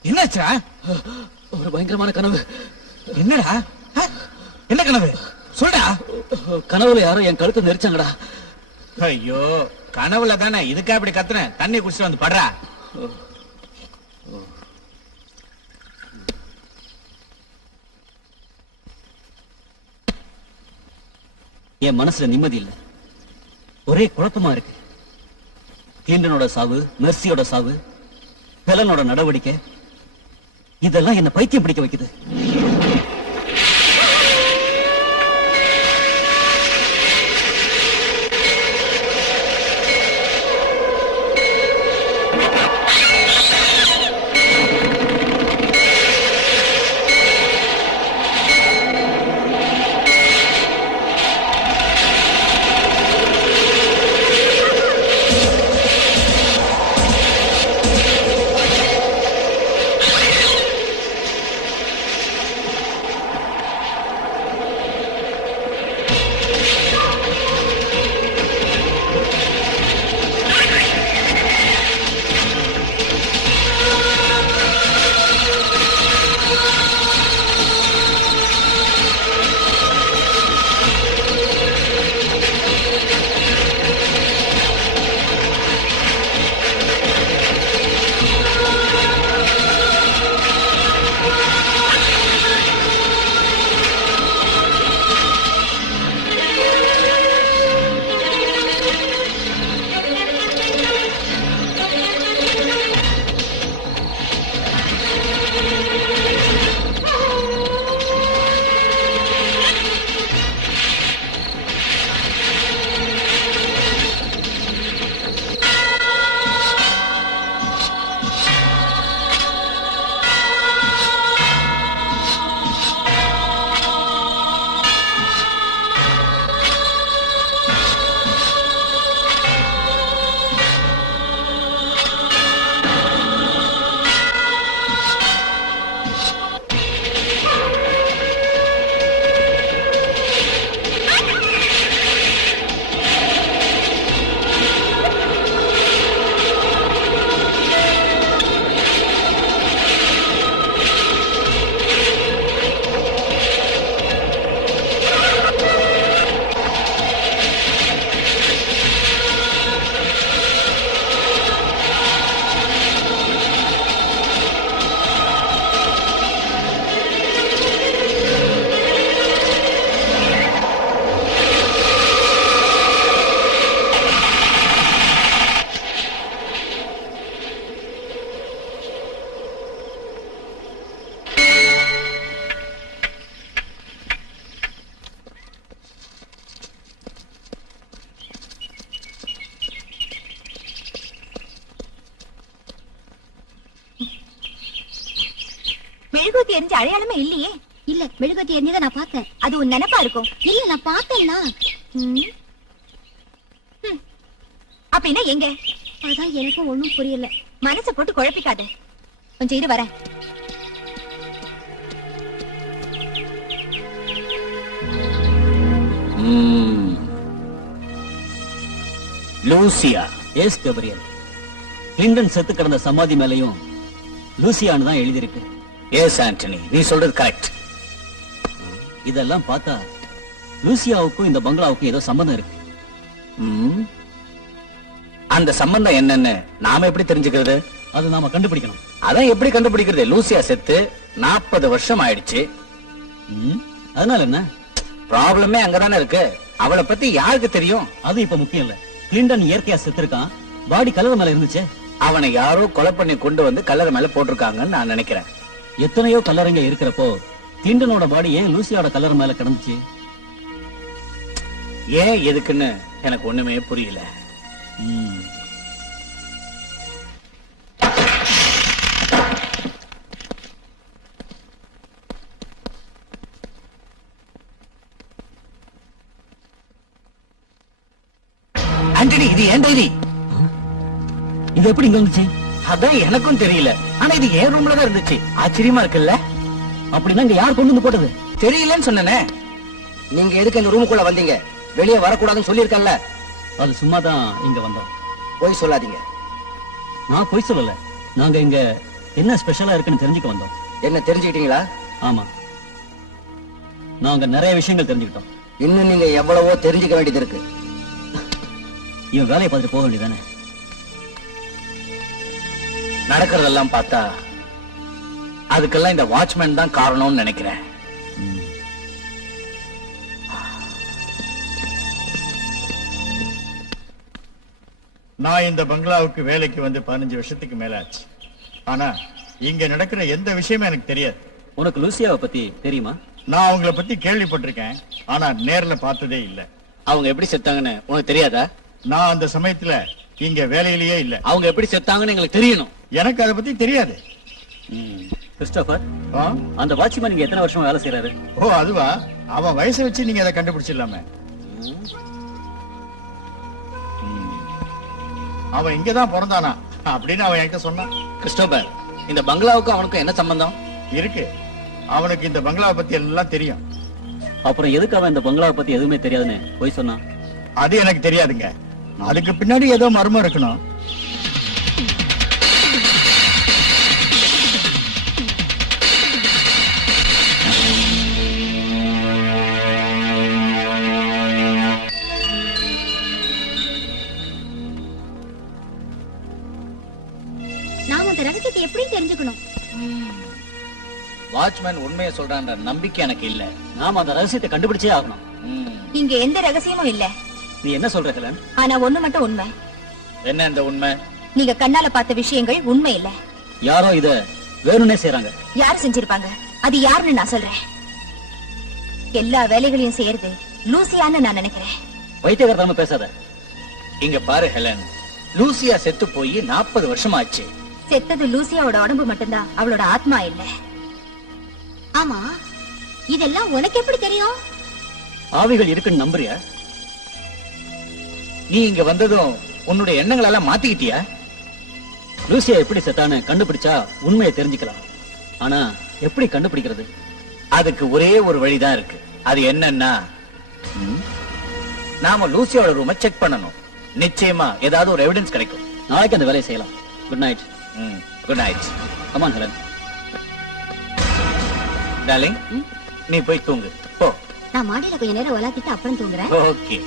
என்னாச்சா? ஒரு பயங்கரமான கனவு. என்னடா? என்ன கனவு? சொல்டா. கனவுல யாரோ என் கழுத்தை நெரிச்சாங்கடா. ஐயோ, கனவுல தானே. இதுக்கா இப்படி கத்துன? தண்ணி குடிச்சிட்டு வந்து படுறா. என் மனசுல நிம்மதி இல்ல, ஒரே குழப்பமா இருக்கு. கிளின்டனோட சாவு, மெர்சியோட சாவு, பெலனோட நடவடிக்கை, இதெல்லாம் என்ன பைத்தியம் பிடிக்க வைக்குது. மெழுகுவத்தி எரிஞ்ச அடையாளமே இல்லையே. இல்ல, மெழுகுவத்தி எரிஞ்சதை நான் பார்த்தேன். அது உன் நினைப்பா இருக்கும். இல்ல, நான் பார்த்தேன்னா. அப்படின்னா எங்க? அதான் எனக்கும் ஒண்ணும் புரியல. மனசை போட்டு குழப்பிக்காத. கொஞ்சம் இரு, வரேன். லூசியா. எஸ் கேப்ரியல், கிளின்டன் செத்து கிடந்த சமாதி மேலையும் லூசியான்னு தான் எழுதியிருக்கு. எஸ் ஆண்டனி, நீ சொல்றது கரெக்ட். இதெல்லாம் பார்த்தா லூசியாவுக்கும் இந்த பங்களாவுக்கும் ஏதோ சம்பந்தம் இருக்கு. அந்த சம்பந்தம் என்னன்னு நாம எப்படி தெரிஞ்சுக்கிறது? அது நாம கண்டுபிடிக்கணும். அதான் எப்படி கண்டுபிடிக்கிறது? லூசியா செத்து 40 வருஷம் ஆயிடுச்சு. அதனால என்ன? ப்ராப்ளமே அங்கதானே இருக்கு. அவளை பத்தி யாருக்கு தெரியும்? அது இப்ப முக்கியம் இல்ல. கிளின்டன் இயற்கையா செத்துருக்கான். பாடி கலர் மேல இருந்துச்சு. அவனை யாரோ கொலை பண்ணி கொண்டு வந்து கல்லறை மேல போட்டிருக்காங்கன்னு நான் நினைக்கிறேன். எத்தனையோ கல்லறைங்க இருக்கிறப்போ தீண்டனோட பாடி ஏன் லூசியோட கலர் மேல கிடந்துச்சு? ஏன் எதுக்குன்னு எனக்கு ஒண்ணுமே புரியல. ஆண்டனி, இது ஏன் டைரி? இது எப்படி இங்க வந்துச்சு? அதான் எனக்கும் தெரியல. ஆனா இது என் ரூம்ல தான் இருந்துச்சு. ஆச்சரியமா இருக்குல்ல? அப்படின்னா இங்க யார் கொண்டு வந்து போட்டது? தெரியலன்னு சொன்னனே. நீங்க எதுக்கு இந்த ரூமுக்குள்ள வந்தீங்க? வெளியே வரக்கூடாதுன்னு சொல்லியிருக்கேன்ல. அது சும்மா தான் இங்க வந்தோம். போய் சொல்லாதீங்க. நான் பொய் சொல்லல. நாங்க இங்க என்ன ஸ்பெஷலா இருக்குன்னு தெரிஞ்சுக்க வந்தோம். என்ன தெரிஞ்சுக்கிட்டீங்களா? ஆமா, நாங்க நிறைய விஷயங்கள் தெரிஞ்சுக்கிட்டோம். இன்னும் நீங்க எவ்வளவோ தெரிஞ்சுக்க வேண்டியது இருக்கு. இவன் வேலையை பார்த்துட்டு போக வேண்டியதானே? நடக்கிறதெல்லாம் பார்த்தா அதுக்கெல்லாம் இந்த வாட்ச்மேன் தான் காரணம்னு நினைக்கிறேன். நான் இந்த பங்களாவுக்கு வேலைக்கு வந்து 15 வருஷத்துக்கு மேல ஆச்சு. ஆனா இங்க நடக்கிற எந்த விஷயமும் எனக்கு தெரியாது. உனக்கு லூசியாவை பத்தி தெரியுமா? நான் அவங்கள பத்தி கேள்விப்பட்டிருக்கேன், ஆனா நேர்ல பார்த்ததே இல்ல. அவங்க எப்படி செத்தாங்கன்னு உனக்கு தெரியாதா? நான் அந்த சமயத்துல இங்க வேலையிலேயே இல்ல. அவங்க எப்படி செத்தாங்கன்னு எங்களுக்கு தெரியணும். எனக்கு அதை பத்தி தெரியாது. கிறிஸ்டோபர், ஆ? அந்த வாட்ச்மேன் இங்க எத்தனை வருஷமா வேலை செய்யறாரு? ஓ அதுவா? அவன் வயசை வச்சு நீங்க அதை கண்டுபிடிச்சிடலாமே. அவன் இங்கதான் பிறந்தானா அப்படின்னு அவன் என்கிட்ட சொன்னான். கிறிஸ்டோபர், இந்த பங்களாவுக்கும் அவனுக்கும் என்ன சம்பந்தம் இருக்கு? அவனுக்கு இந்த பங்களாவை பத்தி எல்லாம் தெரியும். அப்புறம் எதுக்கு அவன் இந்த பங்களாவை பத்தி எதுவுமே தெரியாதுன்னு போய் சொன்னான்? அது எனக்கு தெரியாதுங்க. அதுக்கு பின்னாடி ஏதோ மர்மம் இருக்கணும். நாம அந்த ரகசியத்தை எப்படி தெரிஞ்சுக்கணும்? வாட்ச்மேன் உண்மையை சொல்றான்ற நம்பிக்கை எனக்கு இல்ல. நாம அந்த ரகசியத்தை கண்டுபிடிச்சே ஆகணும். இங்க எந்த ரகசியமும் இல்ல. நீ என்ன சொல்ற ஹெலன்? ஆனா ஒண்ணு மட்டும் உண்மை. என்ன இந்த உண்மை? நீங்க கண்ணால பார்த்த விஷயங்கள் உண்மை இல்ல. யாரோ இத வேணும்னே செய்றாங்க. யார் செஞ்சிருப்பாங்க? அது யாருன்னு நான் சொல்றேன். எல்லா வேலைகளையும் செய்யறது லூசியான்னு நான் நினைக்கிறேன். வைத்தியகாரத்தனமா பேசாத. இங்க பாரு ஹெலன், லூசியா செத்து போய் 40 வருஷம் ஆச்சு. செத்தது லூசியாவோட உடம்பு மட்டும்தான், அவளோட ஆத்மா இல்ல. ஆமா, இதெல்லாம் உனக்கு எப்படி தெரியும்? ஆவிகள் இருக்குன்னு நம்புறியா? நீ இங்க வந்ததும் உன்னுடைய எண்ணங்கள் எல்லாம் மாத்திக்கிட்டியா? லூசியா எப்படி செத்தான்னு கண்டுபிடிச்சா உண்மையை தெரிஞ்சுக்கலாம். ஆனா எப்படி கண்டுபிடிக்கிறது? அதுக்கு ஒரே ஒரு வழிதான் இருக்கு. அது என்னன்னா, நாம லூசியோட ரூமை செக் பண்ணணும். நிச்சயமா ஏதாவது ஒரு எவிடன்ஸ் கிடைக்கும். நாளைக்கு அந்த வேலையை செய்யலாம். Good night. Good night. Come on Helen. Darling, நீ போய் தூங்கு. போ. நான் மாடியில கொஞ்ச நேரம் விளையாடிட்டு அப்புறம் தூங்குறேன். Okay.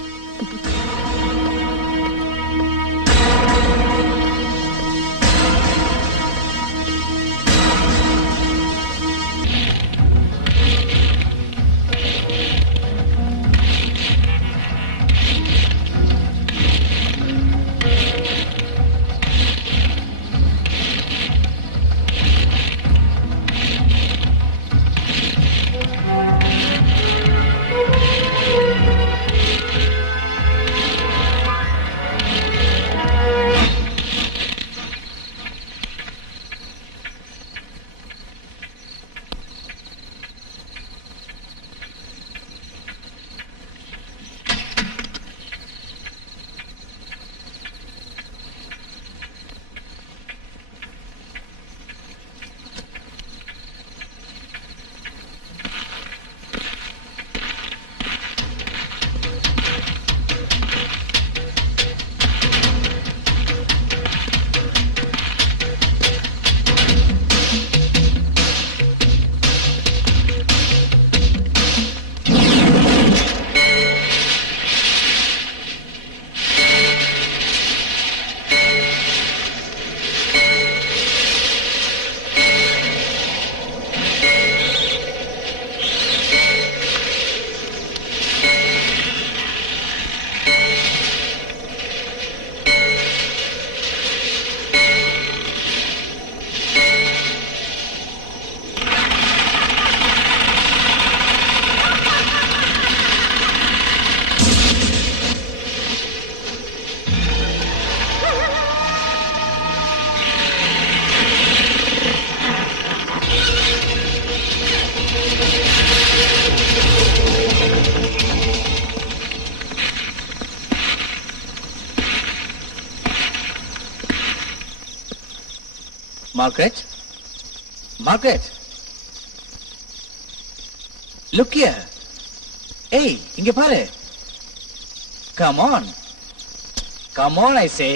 Margaret, Margaret, look here. ஏய், இங்க பாரு. Come on. Come on, I say.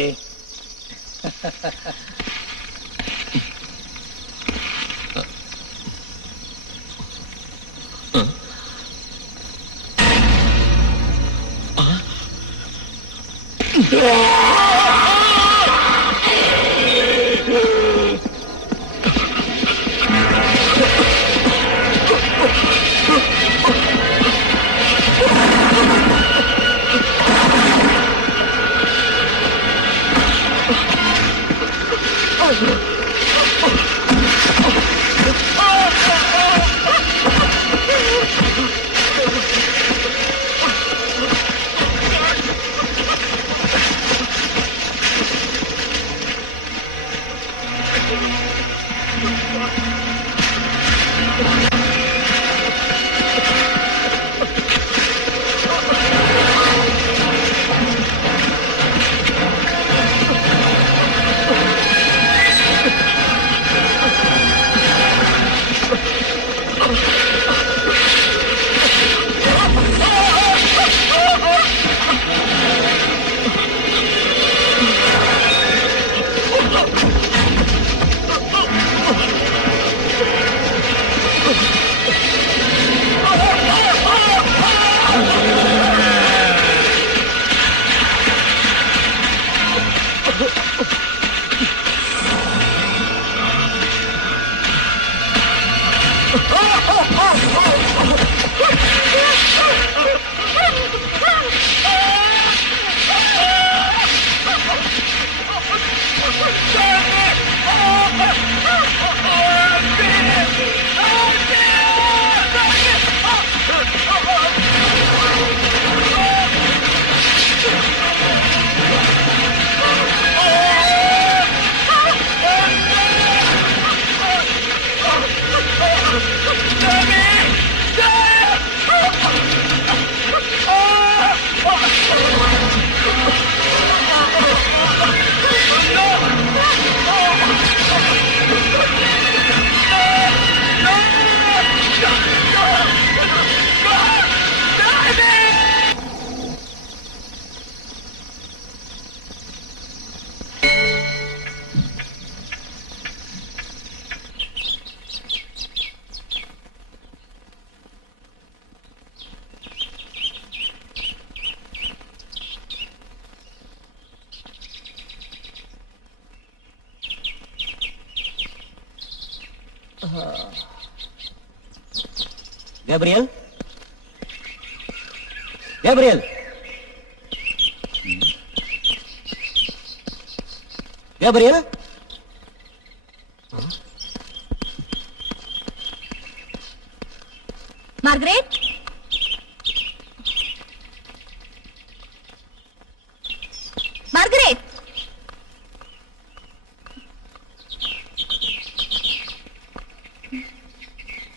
Gabriel? Gabriel? Gabriel? Margaret? Margaret?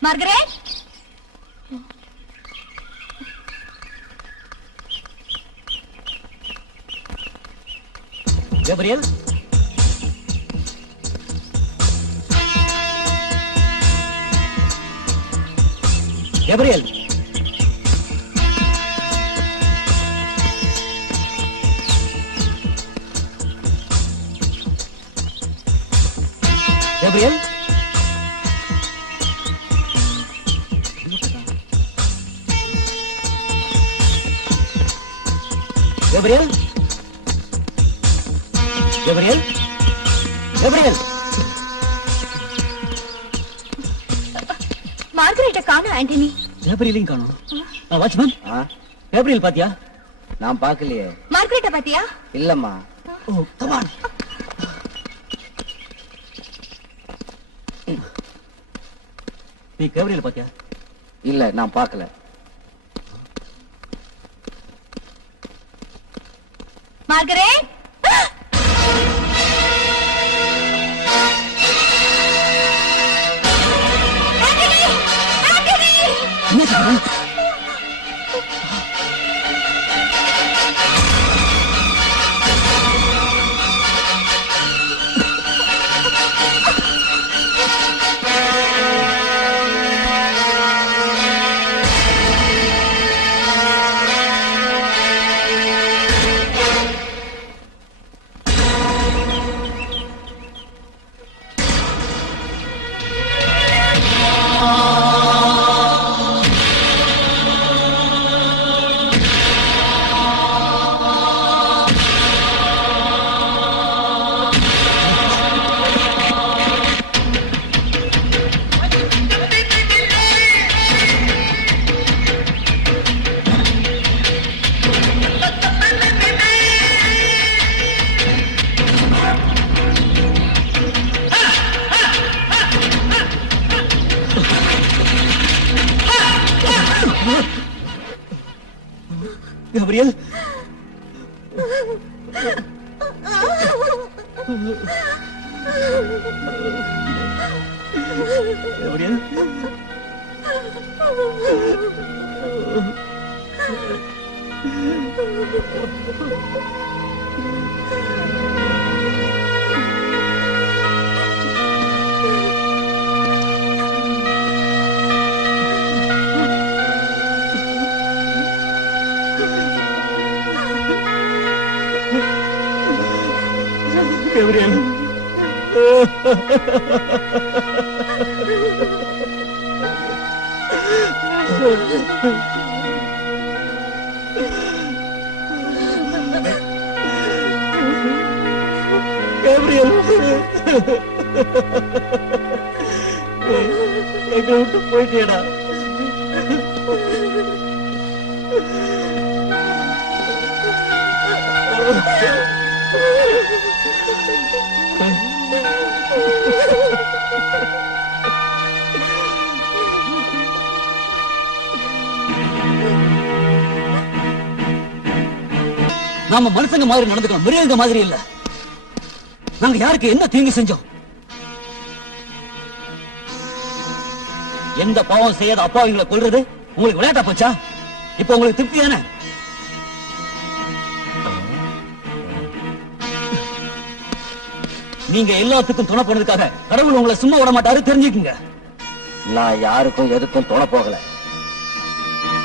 Margaret? Gabriel? Gabriel? Gabriel? Gabriel? Gabriel? Gabriel? மார்கரெட்ட காணோம் ஆண்டனி. Gabriel காணோம். வாட்ச்மேன், Gabriel பாத்தியா? நான் பார்க்கலையே. மார்கரெட்ட பாத்தியா? இல்லம்மா. ஓ, come on. நீ Gabriel பாத்தியா? இல்ல, நான் பார்க்கல. மார்கரெட்? என்ன சொல்ற? Gabriel, Gabriel, Gabriel. கேப்ரியல், எங்களை விட்டு போயிட்டேடா. நாம மனுஷங்க மாதிரி நடந்துக்கணும், மிருகங்க மாதிரி இல்ல. நாங்க யாருக்கு என்ன தீங்கு செஞ்சோம்? எந்த பாவம் செய்யாத அப்பாவிங்களை கொல்றது உங்களுக்கு விளையாட்டா போச்சா? இப்ப உங்களுக்கு திருப்தி தானே? நீங்க எல்லாத்துக்கும் துணை போனதுக்காக கடவுள் உங்களை சும்மா விட மாட்டாரு, தெரிஞ்சுக்குங்க. நான் யாருக்கும் எதுக்கும் துணை போகல.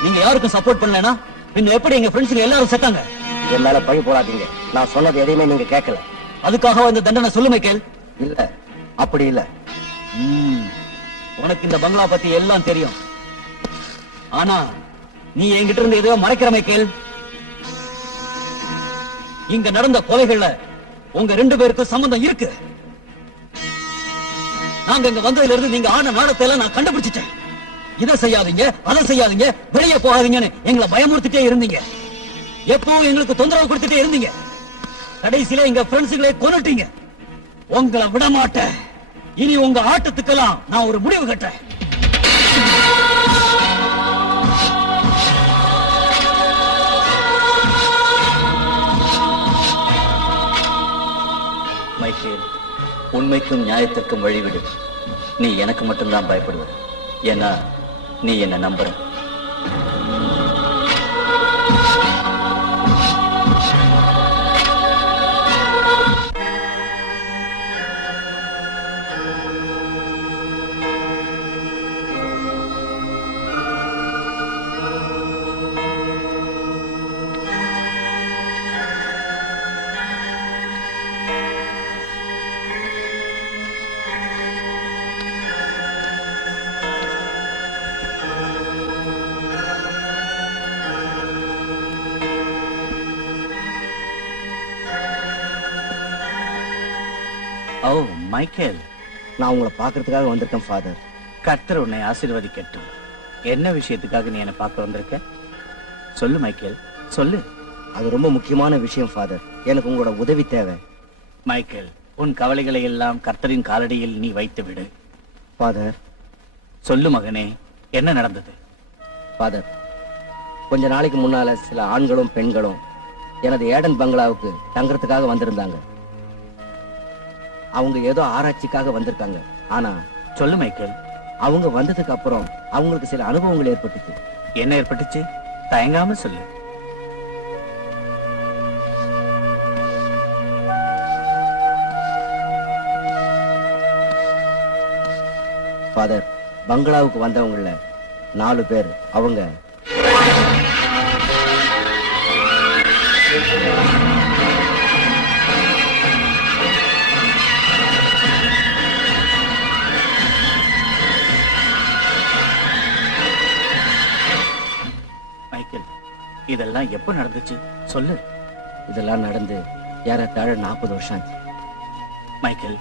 நீங்க யாருக்கும் சப்போர்ட் பண்ணலனா பின்ன எப்படி எங்க ஃப்ரெண்ட்ஸ்ங்க எல்லாரும் செத்தாங்க? என் மேல பழி போடாதீங்க. நான் சொன்னது எதையுமே நீங்க கேட்கல. அதுக்காக இந்த தண்டனை சொல்லு மைக்கேல். இல்ல, அப்படி இல்ல. உனக்கு இந்த பங்களா பத்தி எல்லாம் தெரியும். ஆனா நீ என்கிட்ட இருந்து எதையோ மறைக்கிற மைக்கேல். இங்க நடந்த கொலைகள்ல உங்க 2 பேருக்கும் சம்பந்தம் இருக்கு. நாங்க இங்க வந்ததுல இருந்து நீங்க ஆன நாடத்தை எல்லாம் நான் கண்டுபிடிச்சிட்டேன். இதை செய்யாதீங்க, அதை செய்யாதீங்க, வெளியே போகாதீங்கன்னு எங்களை பயமுறுத்திட்டே இருந்தீங்க. எப்பவும் எங்களுக்கு தொந்தரவு கொடுத்துட்டே இருந்தீங்க. கடைசியில எங்க ஃப்ரெண்ட்ஸுகளை கொன்னுட்டீங்க. உங்களை விட மாட்டேன். இனி உங்க ஆட்டத்துக்கெல்லாம் நான் ஒரு முடிவு கட்டுறேன். மைக்கேல், உண்மைக்கும் நியாயத்திற்கும் வழிவிடு. நீ எனக்கு மட்டும்தான் பயப்படுவ. ஏன்னா நீ என்ன நம்புற. ஓ மைக்கேல், நான் உங்களை பாக்குறதுக்காக வந்திருக்கேன் ஃபாதர். கர்த்தர் உன்னை ஆசீர்வதிக்கட்டும். என்ன விஷயத்துக்காக நீ என்ன பார்க்க வந்திருக்க? சொல்லு மைக்கேல், சொல்லு. அது ரொம்ப முக்கியமான விஷயம் ஃபாதர். எனக்கு உங்களோட உதவி தேவை. மைக்கேல், உன் கவலைகளை எல்லாம் கர்த்தரின் காலடியில் நீ வைத்து விடு. ஃபாதர். சொல்லு மகனே, என்ன நடந்தது? ஃபாதர், கொஞ்ச நாளைக்கு முன்னால சில ஆண்களும் பெண்களும் எனது ஏடன் பங்களாவுக்கு தங்கறதுக்காக வந்திருந்தாங்க. அவங்க ஏதோ ஆராய்ச்சிக்காக வந்திருக்காங்க. ஆனா சொல்லு மைக்கேல். அவங்க வந்ததுக்கு அப்புறம் அவங்களுக்கு சில அனுபவங்கள் ஏற்பட்டுச்சு. என்ன ஏற்பட்டுச்சு? தயங்காம சொல்லு. ஃபாதர், பங்களாவுக்கு வந்தவங்கள 4 பேர் அவங்க மைக்கேல், இதெல்லாம் எப்ப நடந்துச்சு சொல்லு. இதெல்லாம் நடந்து ஏறத்தாழ 40 வருஷம் ஆச்சு. மைக்கேல்,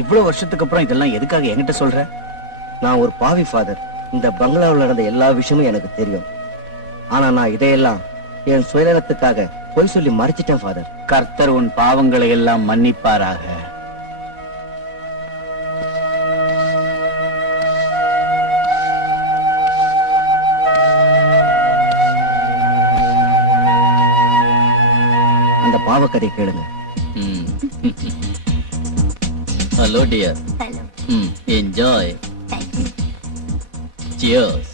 இவ்வளவு வருஷத்துக்கு அப்புறம் இதெல்லாம் எதுக்காக என்கிட்ட சொல்ற? நான் ஒரு பாவி ஃபாதர். இந்த பங்களாவில் நடந்த எல்லா விஷயமும் எனக்கு தெரியும். ஆனா நான் இதையெல்லாம் என் சுயநலத்துக்காக பொய் சொல்லி மறைச்சிட்டேன் ஃபாதர். கர்த்தர் உன் பாவங்களை எல்லாம் மன்னிப்பாராக. பாவக்கதை கேளுங்க. Hello dear. Hello. Enjoy. Thank you. Cheers.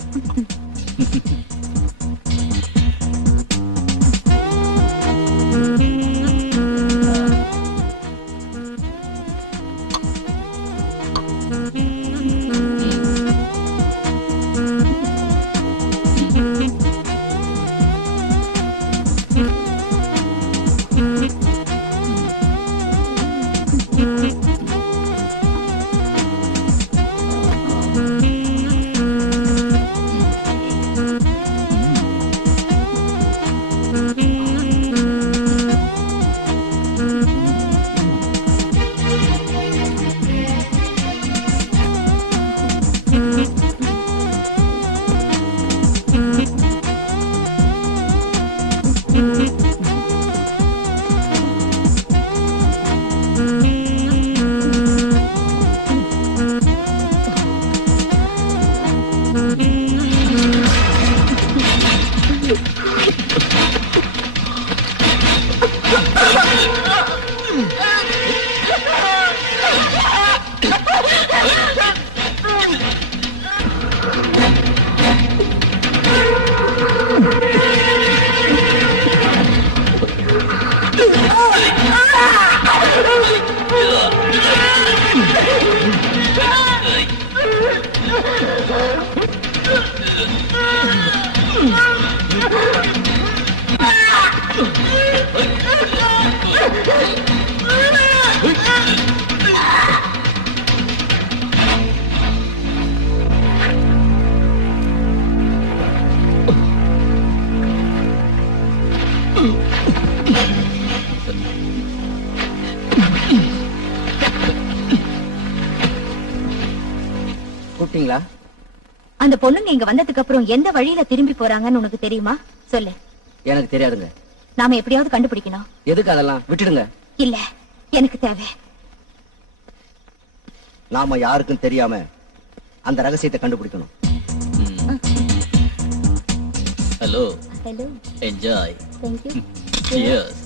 கூப்பிட்டீங்களா? அந்த பொண்ணுங்க இங்க வந்ததுக்கு அப்புறம் எந்த வழியில திரும்பி போறாங்கன்னு உனக்கு தெரியுமா? சொல்லு. எனக்கு தெரியாதுங்க. நாம எப்படியாவது கண்டுபிடிக்கணும். எதுக்கு அதெல்லாம்? விட்டுடுங்க. இல்ல, எனக்கு தேவை. நாம யாருக்கும் தெரியாம அந்த ரகசியத்தை கண்டுபிடிக்கணும். Hello. Hello. Enjoy. Thank you. Cheers.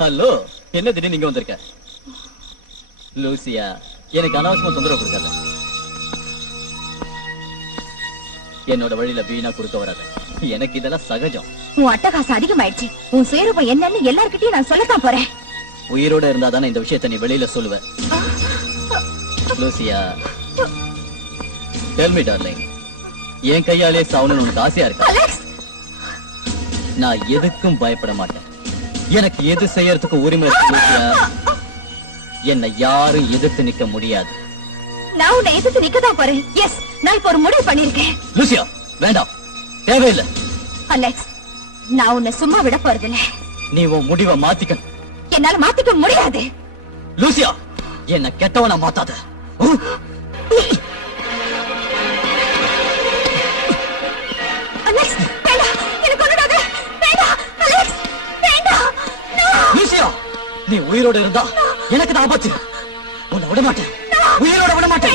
Hello, என்ன திடீர்னு நீங்க வந்திருக்க? லூசியா, எனக்கு அனாவசியமா தொந்தரவு கொடுக்காத. என்னோட வழியில வீணா கொடுக்க வராத. எனக்கு இதெல்லாம் சகஜம். உன் அட்டகாசம் அதிகமாயிடுச்சு. உன் சுயரூபம் என்னன்னு எல்லார்கிட்டயும் நான் சொல்லத்தான் போறேன். உயிரோட இருந்தா தானே இந்த விஷயத்தை நீ வெளியில சொல்லுவ. லூசியா, டெல் மீ டார்லிங், என் கையாலே சாவணும்னு உனக்கு ஆசையா இருக்கா? நான் எதுக்கும் பயப்பட மாட்டேன். எனக்கு எது செய்யறதுக்கு உரிமை இருக்கு. என்னை யாரும் எதிர்த்து நிக்க முடியாது. நான் உன்னை எதிர்த்து நிக்கதான் போறேன். எஸ், நான் இப்ப ஒரு முடிவு பண்ணிருக்கேன். லூசியா, வேண்டாம், தேவையில்லை. அலெக்ஸ், நான் உன்னை சும்மா விட போறதில்ல. நீ உன் முடிவை மாத்திக்க. என்னால மாத்திக்க முடியாது. லூசியா, என்ன கெட்டவனா மாத்தாத. அலெக்ஸ், வேண்டாம், எனக்கு கொன்னுடாத. வேண்டாம், அலெக்ஸ், வேண்டாம். லூசியா, நீ உயிரோட இருந்தா எனக்கு தான் ஆபத்து. உன்னை விட மாட்டேன், உயிரோட விட மாட்டேன்.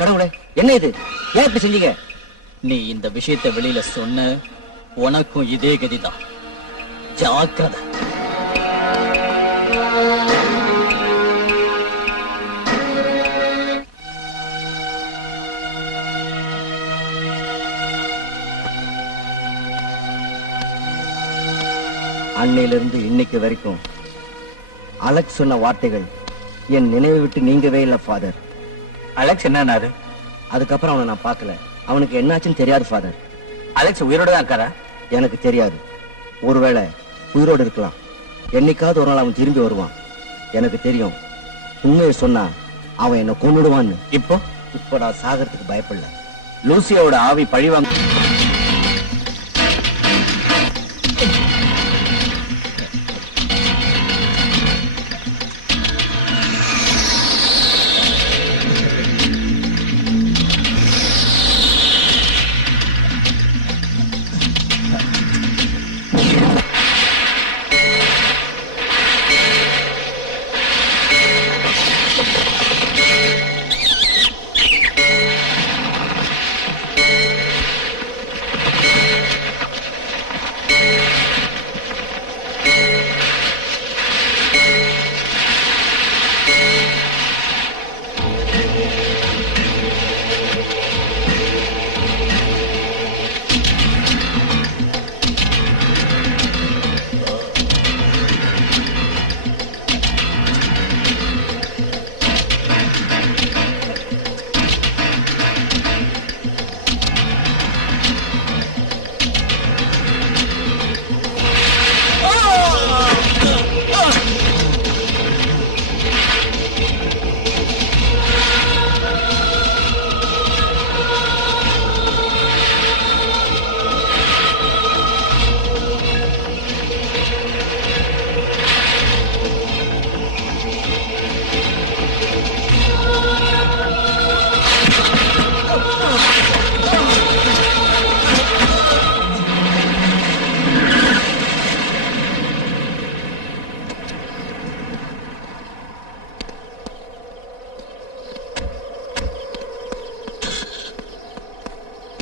கடவுளே, என்ன இது? ஏன் இப்படி செஞ்சீங்க? நீ இந்த விஷயத்தை வெளியில சொன்ன உனக்கும் இதே கதிதான். ஜாக்கிரதை. அன்னையிலிருந்து இன்னைக்கு வரைக்கும் அலெக்ஸ் சொன்ன வார்த்தைகள் என் நினைவை விட்டு நீங்கவே இல்லை ஃபாதர். அலெக்ஸ் என்னன்னாரு? அதுக்கப்புறம் அவனை நான் பார்க்கல. அவனுக்கு என்னாச்சுன்னு தெரியாது ஃபாதர். அலெக்ஸ் உயிரோட தான் இருக்காரா? எனக்கு தெரியாது. ஒருவேளை உயிரோடு இருக்கலாம். என்னைக்காவது ஒரு நாள் அவன் திரும்பி வருவான். எனக்கு தெரியும், உண்மையை சொன்னா அவன் என்ன கொன்னுடுவான்னு. இப்போ நான் சாகறதுக்கு பயப்படல. லூசியாவோட ஆவி பழிவாங்க.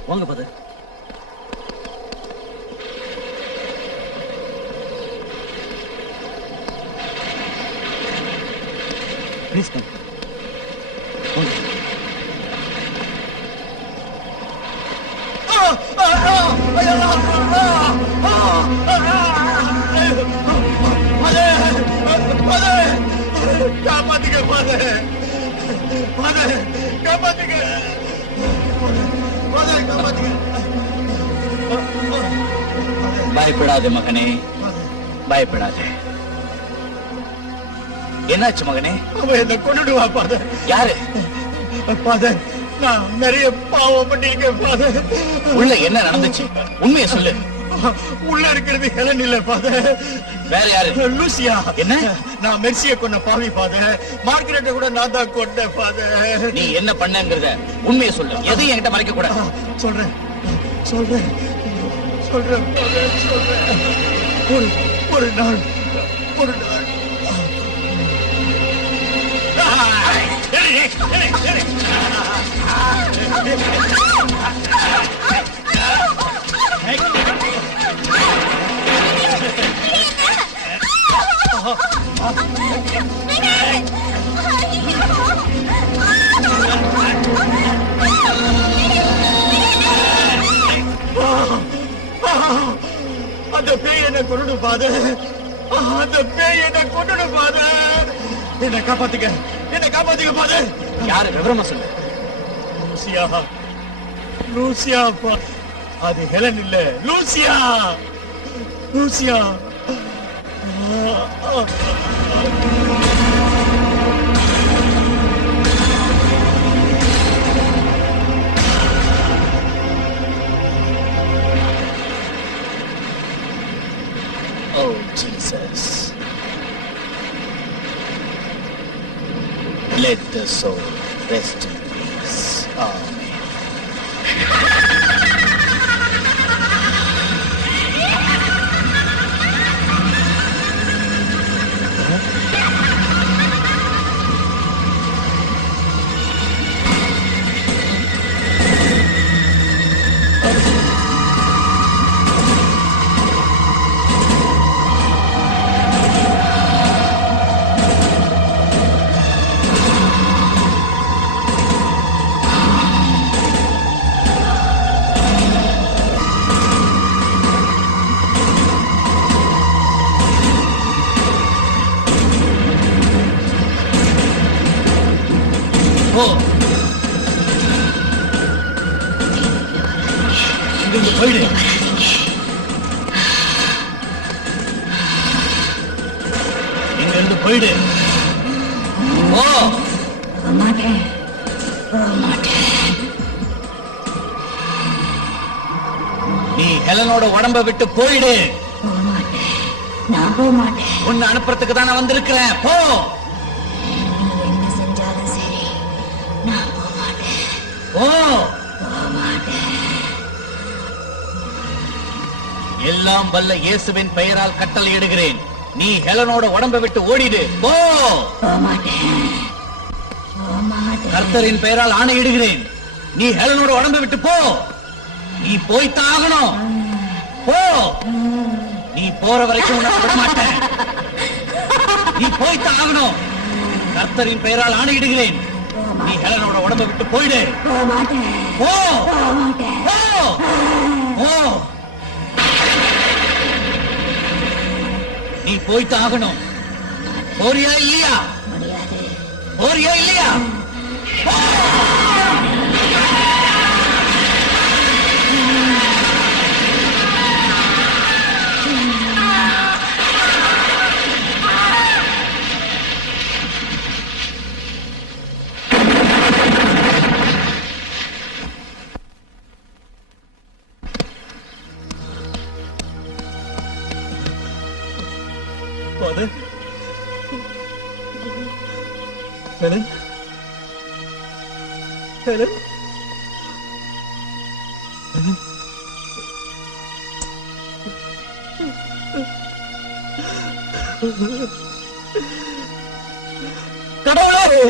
வாங்க பாத. Please come. காப்பாத்துங்க காப்பாத்துங்க காப்பாத்துங்க. பயப்படாதே மகனே, பயப்படாதே. என்னாச்சு மகனே? அவன் என்ன கொண்டுடுவா பாதர். யாரு? பாதர், நான் நிறைய பாவம் பண்ணிருக்கேன் பாதர். உள்ள என்ன நடந்துச்சு? உண்மையை சொல்லு. உள்ள இருக்கிறது ஹெலன் இல்ல பாதர், வேற யாரு? லூசியா. என்ன? நான் மெர்சிய கொன்ன பாவி பாதர். மார்கரெட்டை கூட நான் தான் கொன்ன பாதர். நீ என்ன பண்ணங்கறத உண்மையை சொல்லு. எதையும் என்கிட்ட மறைக்க கூடாது. சொல்றேன் சொல்றேன் சொல்றேன் பாதர், சொல்றேன். ஒரு நாள் அந்த பேய் என்ன கொண்டு பாதர். அந்த பேய் என்ன கொண்டு பாதர். என்ன காப்பாத்துங்க, என்ன காப்பாத்துங்க பாதர். யாரு? விவரமா சொல்லு. Lucia, Lucia. அது ஹெலன் இல்ல, Lucia, Lucia. Oh, Jesus. Let the soul rest in peace. Amen. இங்கிருந்து போயிடு. போயிடு. ஓ நீ ஹெலனோட உடம்ப விட்டு போயிடு. நான் போக மாட்டேன். உன்னை அனுப்புறதுக்கு தான் நான் வந்திருக்கிறேன். போ. நீ என்ன செஞ்சாலும் சரி, நான் போக மாட்டேன். ஓ போக மாட்டேன். எல்லாம் வல்ல இயேசுவின் பெயரால் கட்டளையிடுகிறேன். நீ ஹெலனோட உடம்ப விட்டு ஓடிடு. போ. போக மாட்டேன். போக மாட்டேன். கர்த்தரின் பெயரால் ஆணையிடுகிறேன். நீ ஹெலனோட உடம்ப விட்டு போ. நீ போய்த்தான் ஆகணும். போ. நீ போற வரைக்கும் உன்னை விட மாட்டேன். நீ போய்த்தான் ஆகணும். கர்த்தரின் பெயரால் ஆணையிடுகிறேன். நீ ஹெலனோட உடம்ப விட்டு போயிடு. போக மாட்டேன். போ. போக மாட்டேன். போ. போ. நீ போய்த்தான் ஆகணும். போறியா இல்லையா? முடியாது. போறியா இல்லையா? Father? Helen? Helen? Helen? கடவுளே,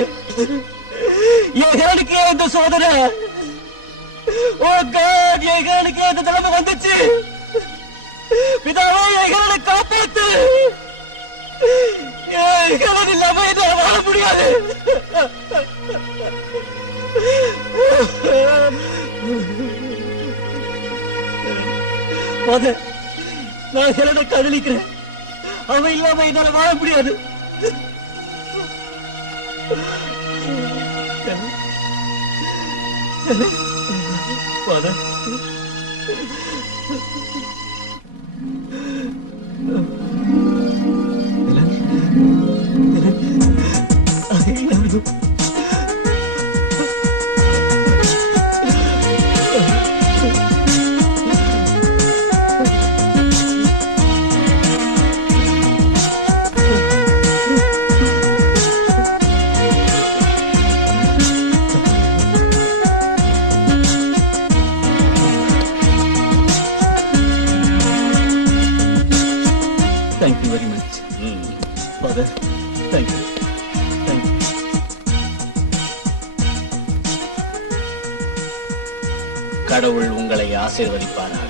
என் ஹெலனுக்கு இந்த சோதனை. ஓ காட், என் ஹெலனுக்கு இந்த நிலைமை வந்துச்சு. பிதாவே, என் ஹெலனை காப்பாத்து. ஹெலன் இல்லாம என்னால வாழ முடியாது. நான் ஹெலனை காதலிக்கிறேன். அவன் இல்லாம என்னால வாழ முடியாது. Father. Thank you very much. Father, thank you. Thank you. கடவுள் உங்களை ஆசீர்வதிப்பாராக.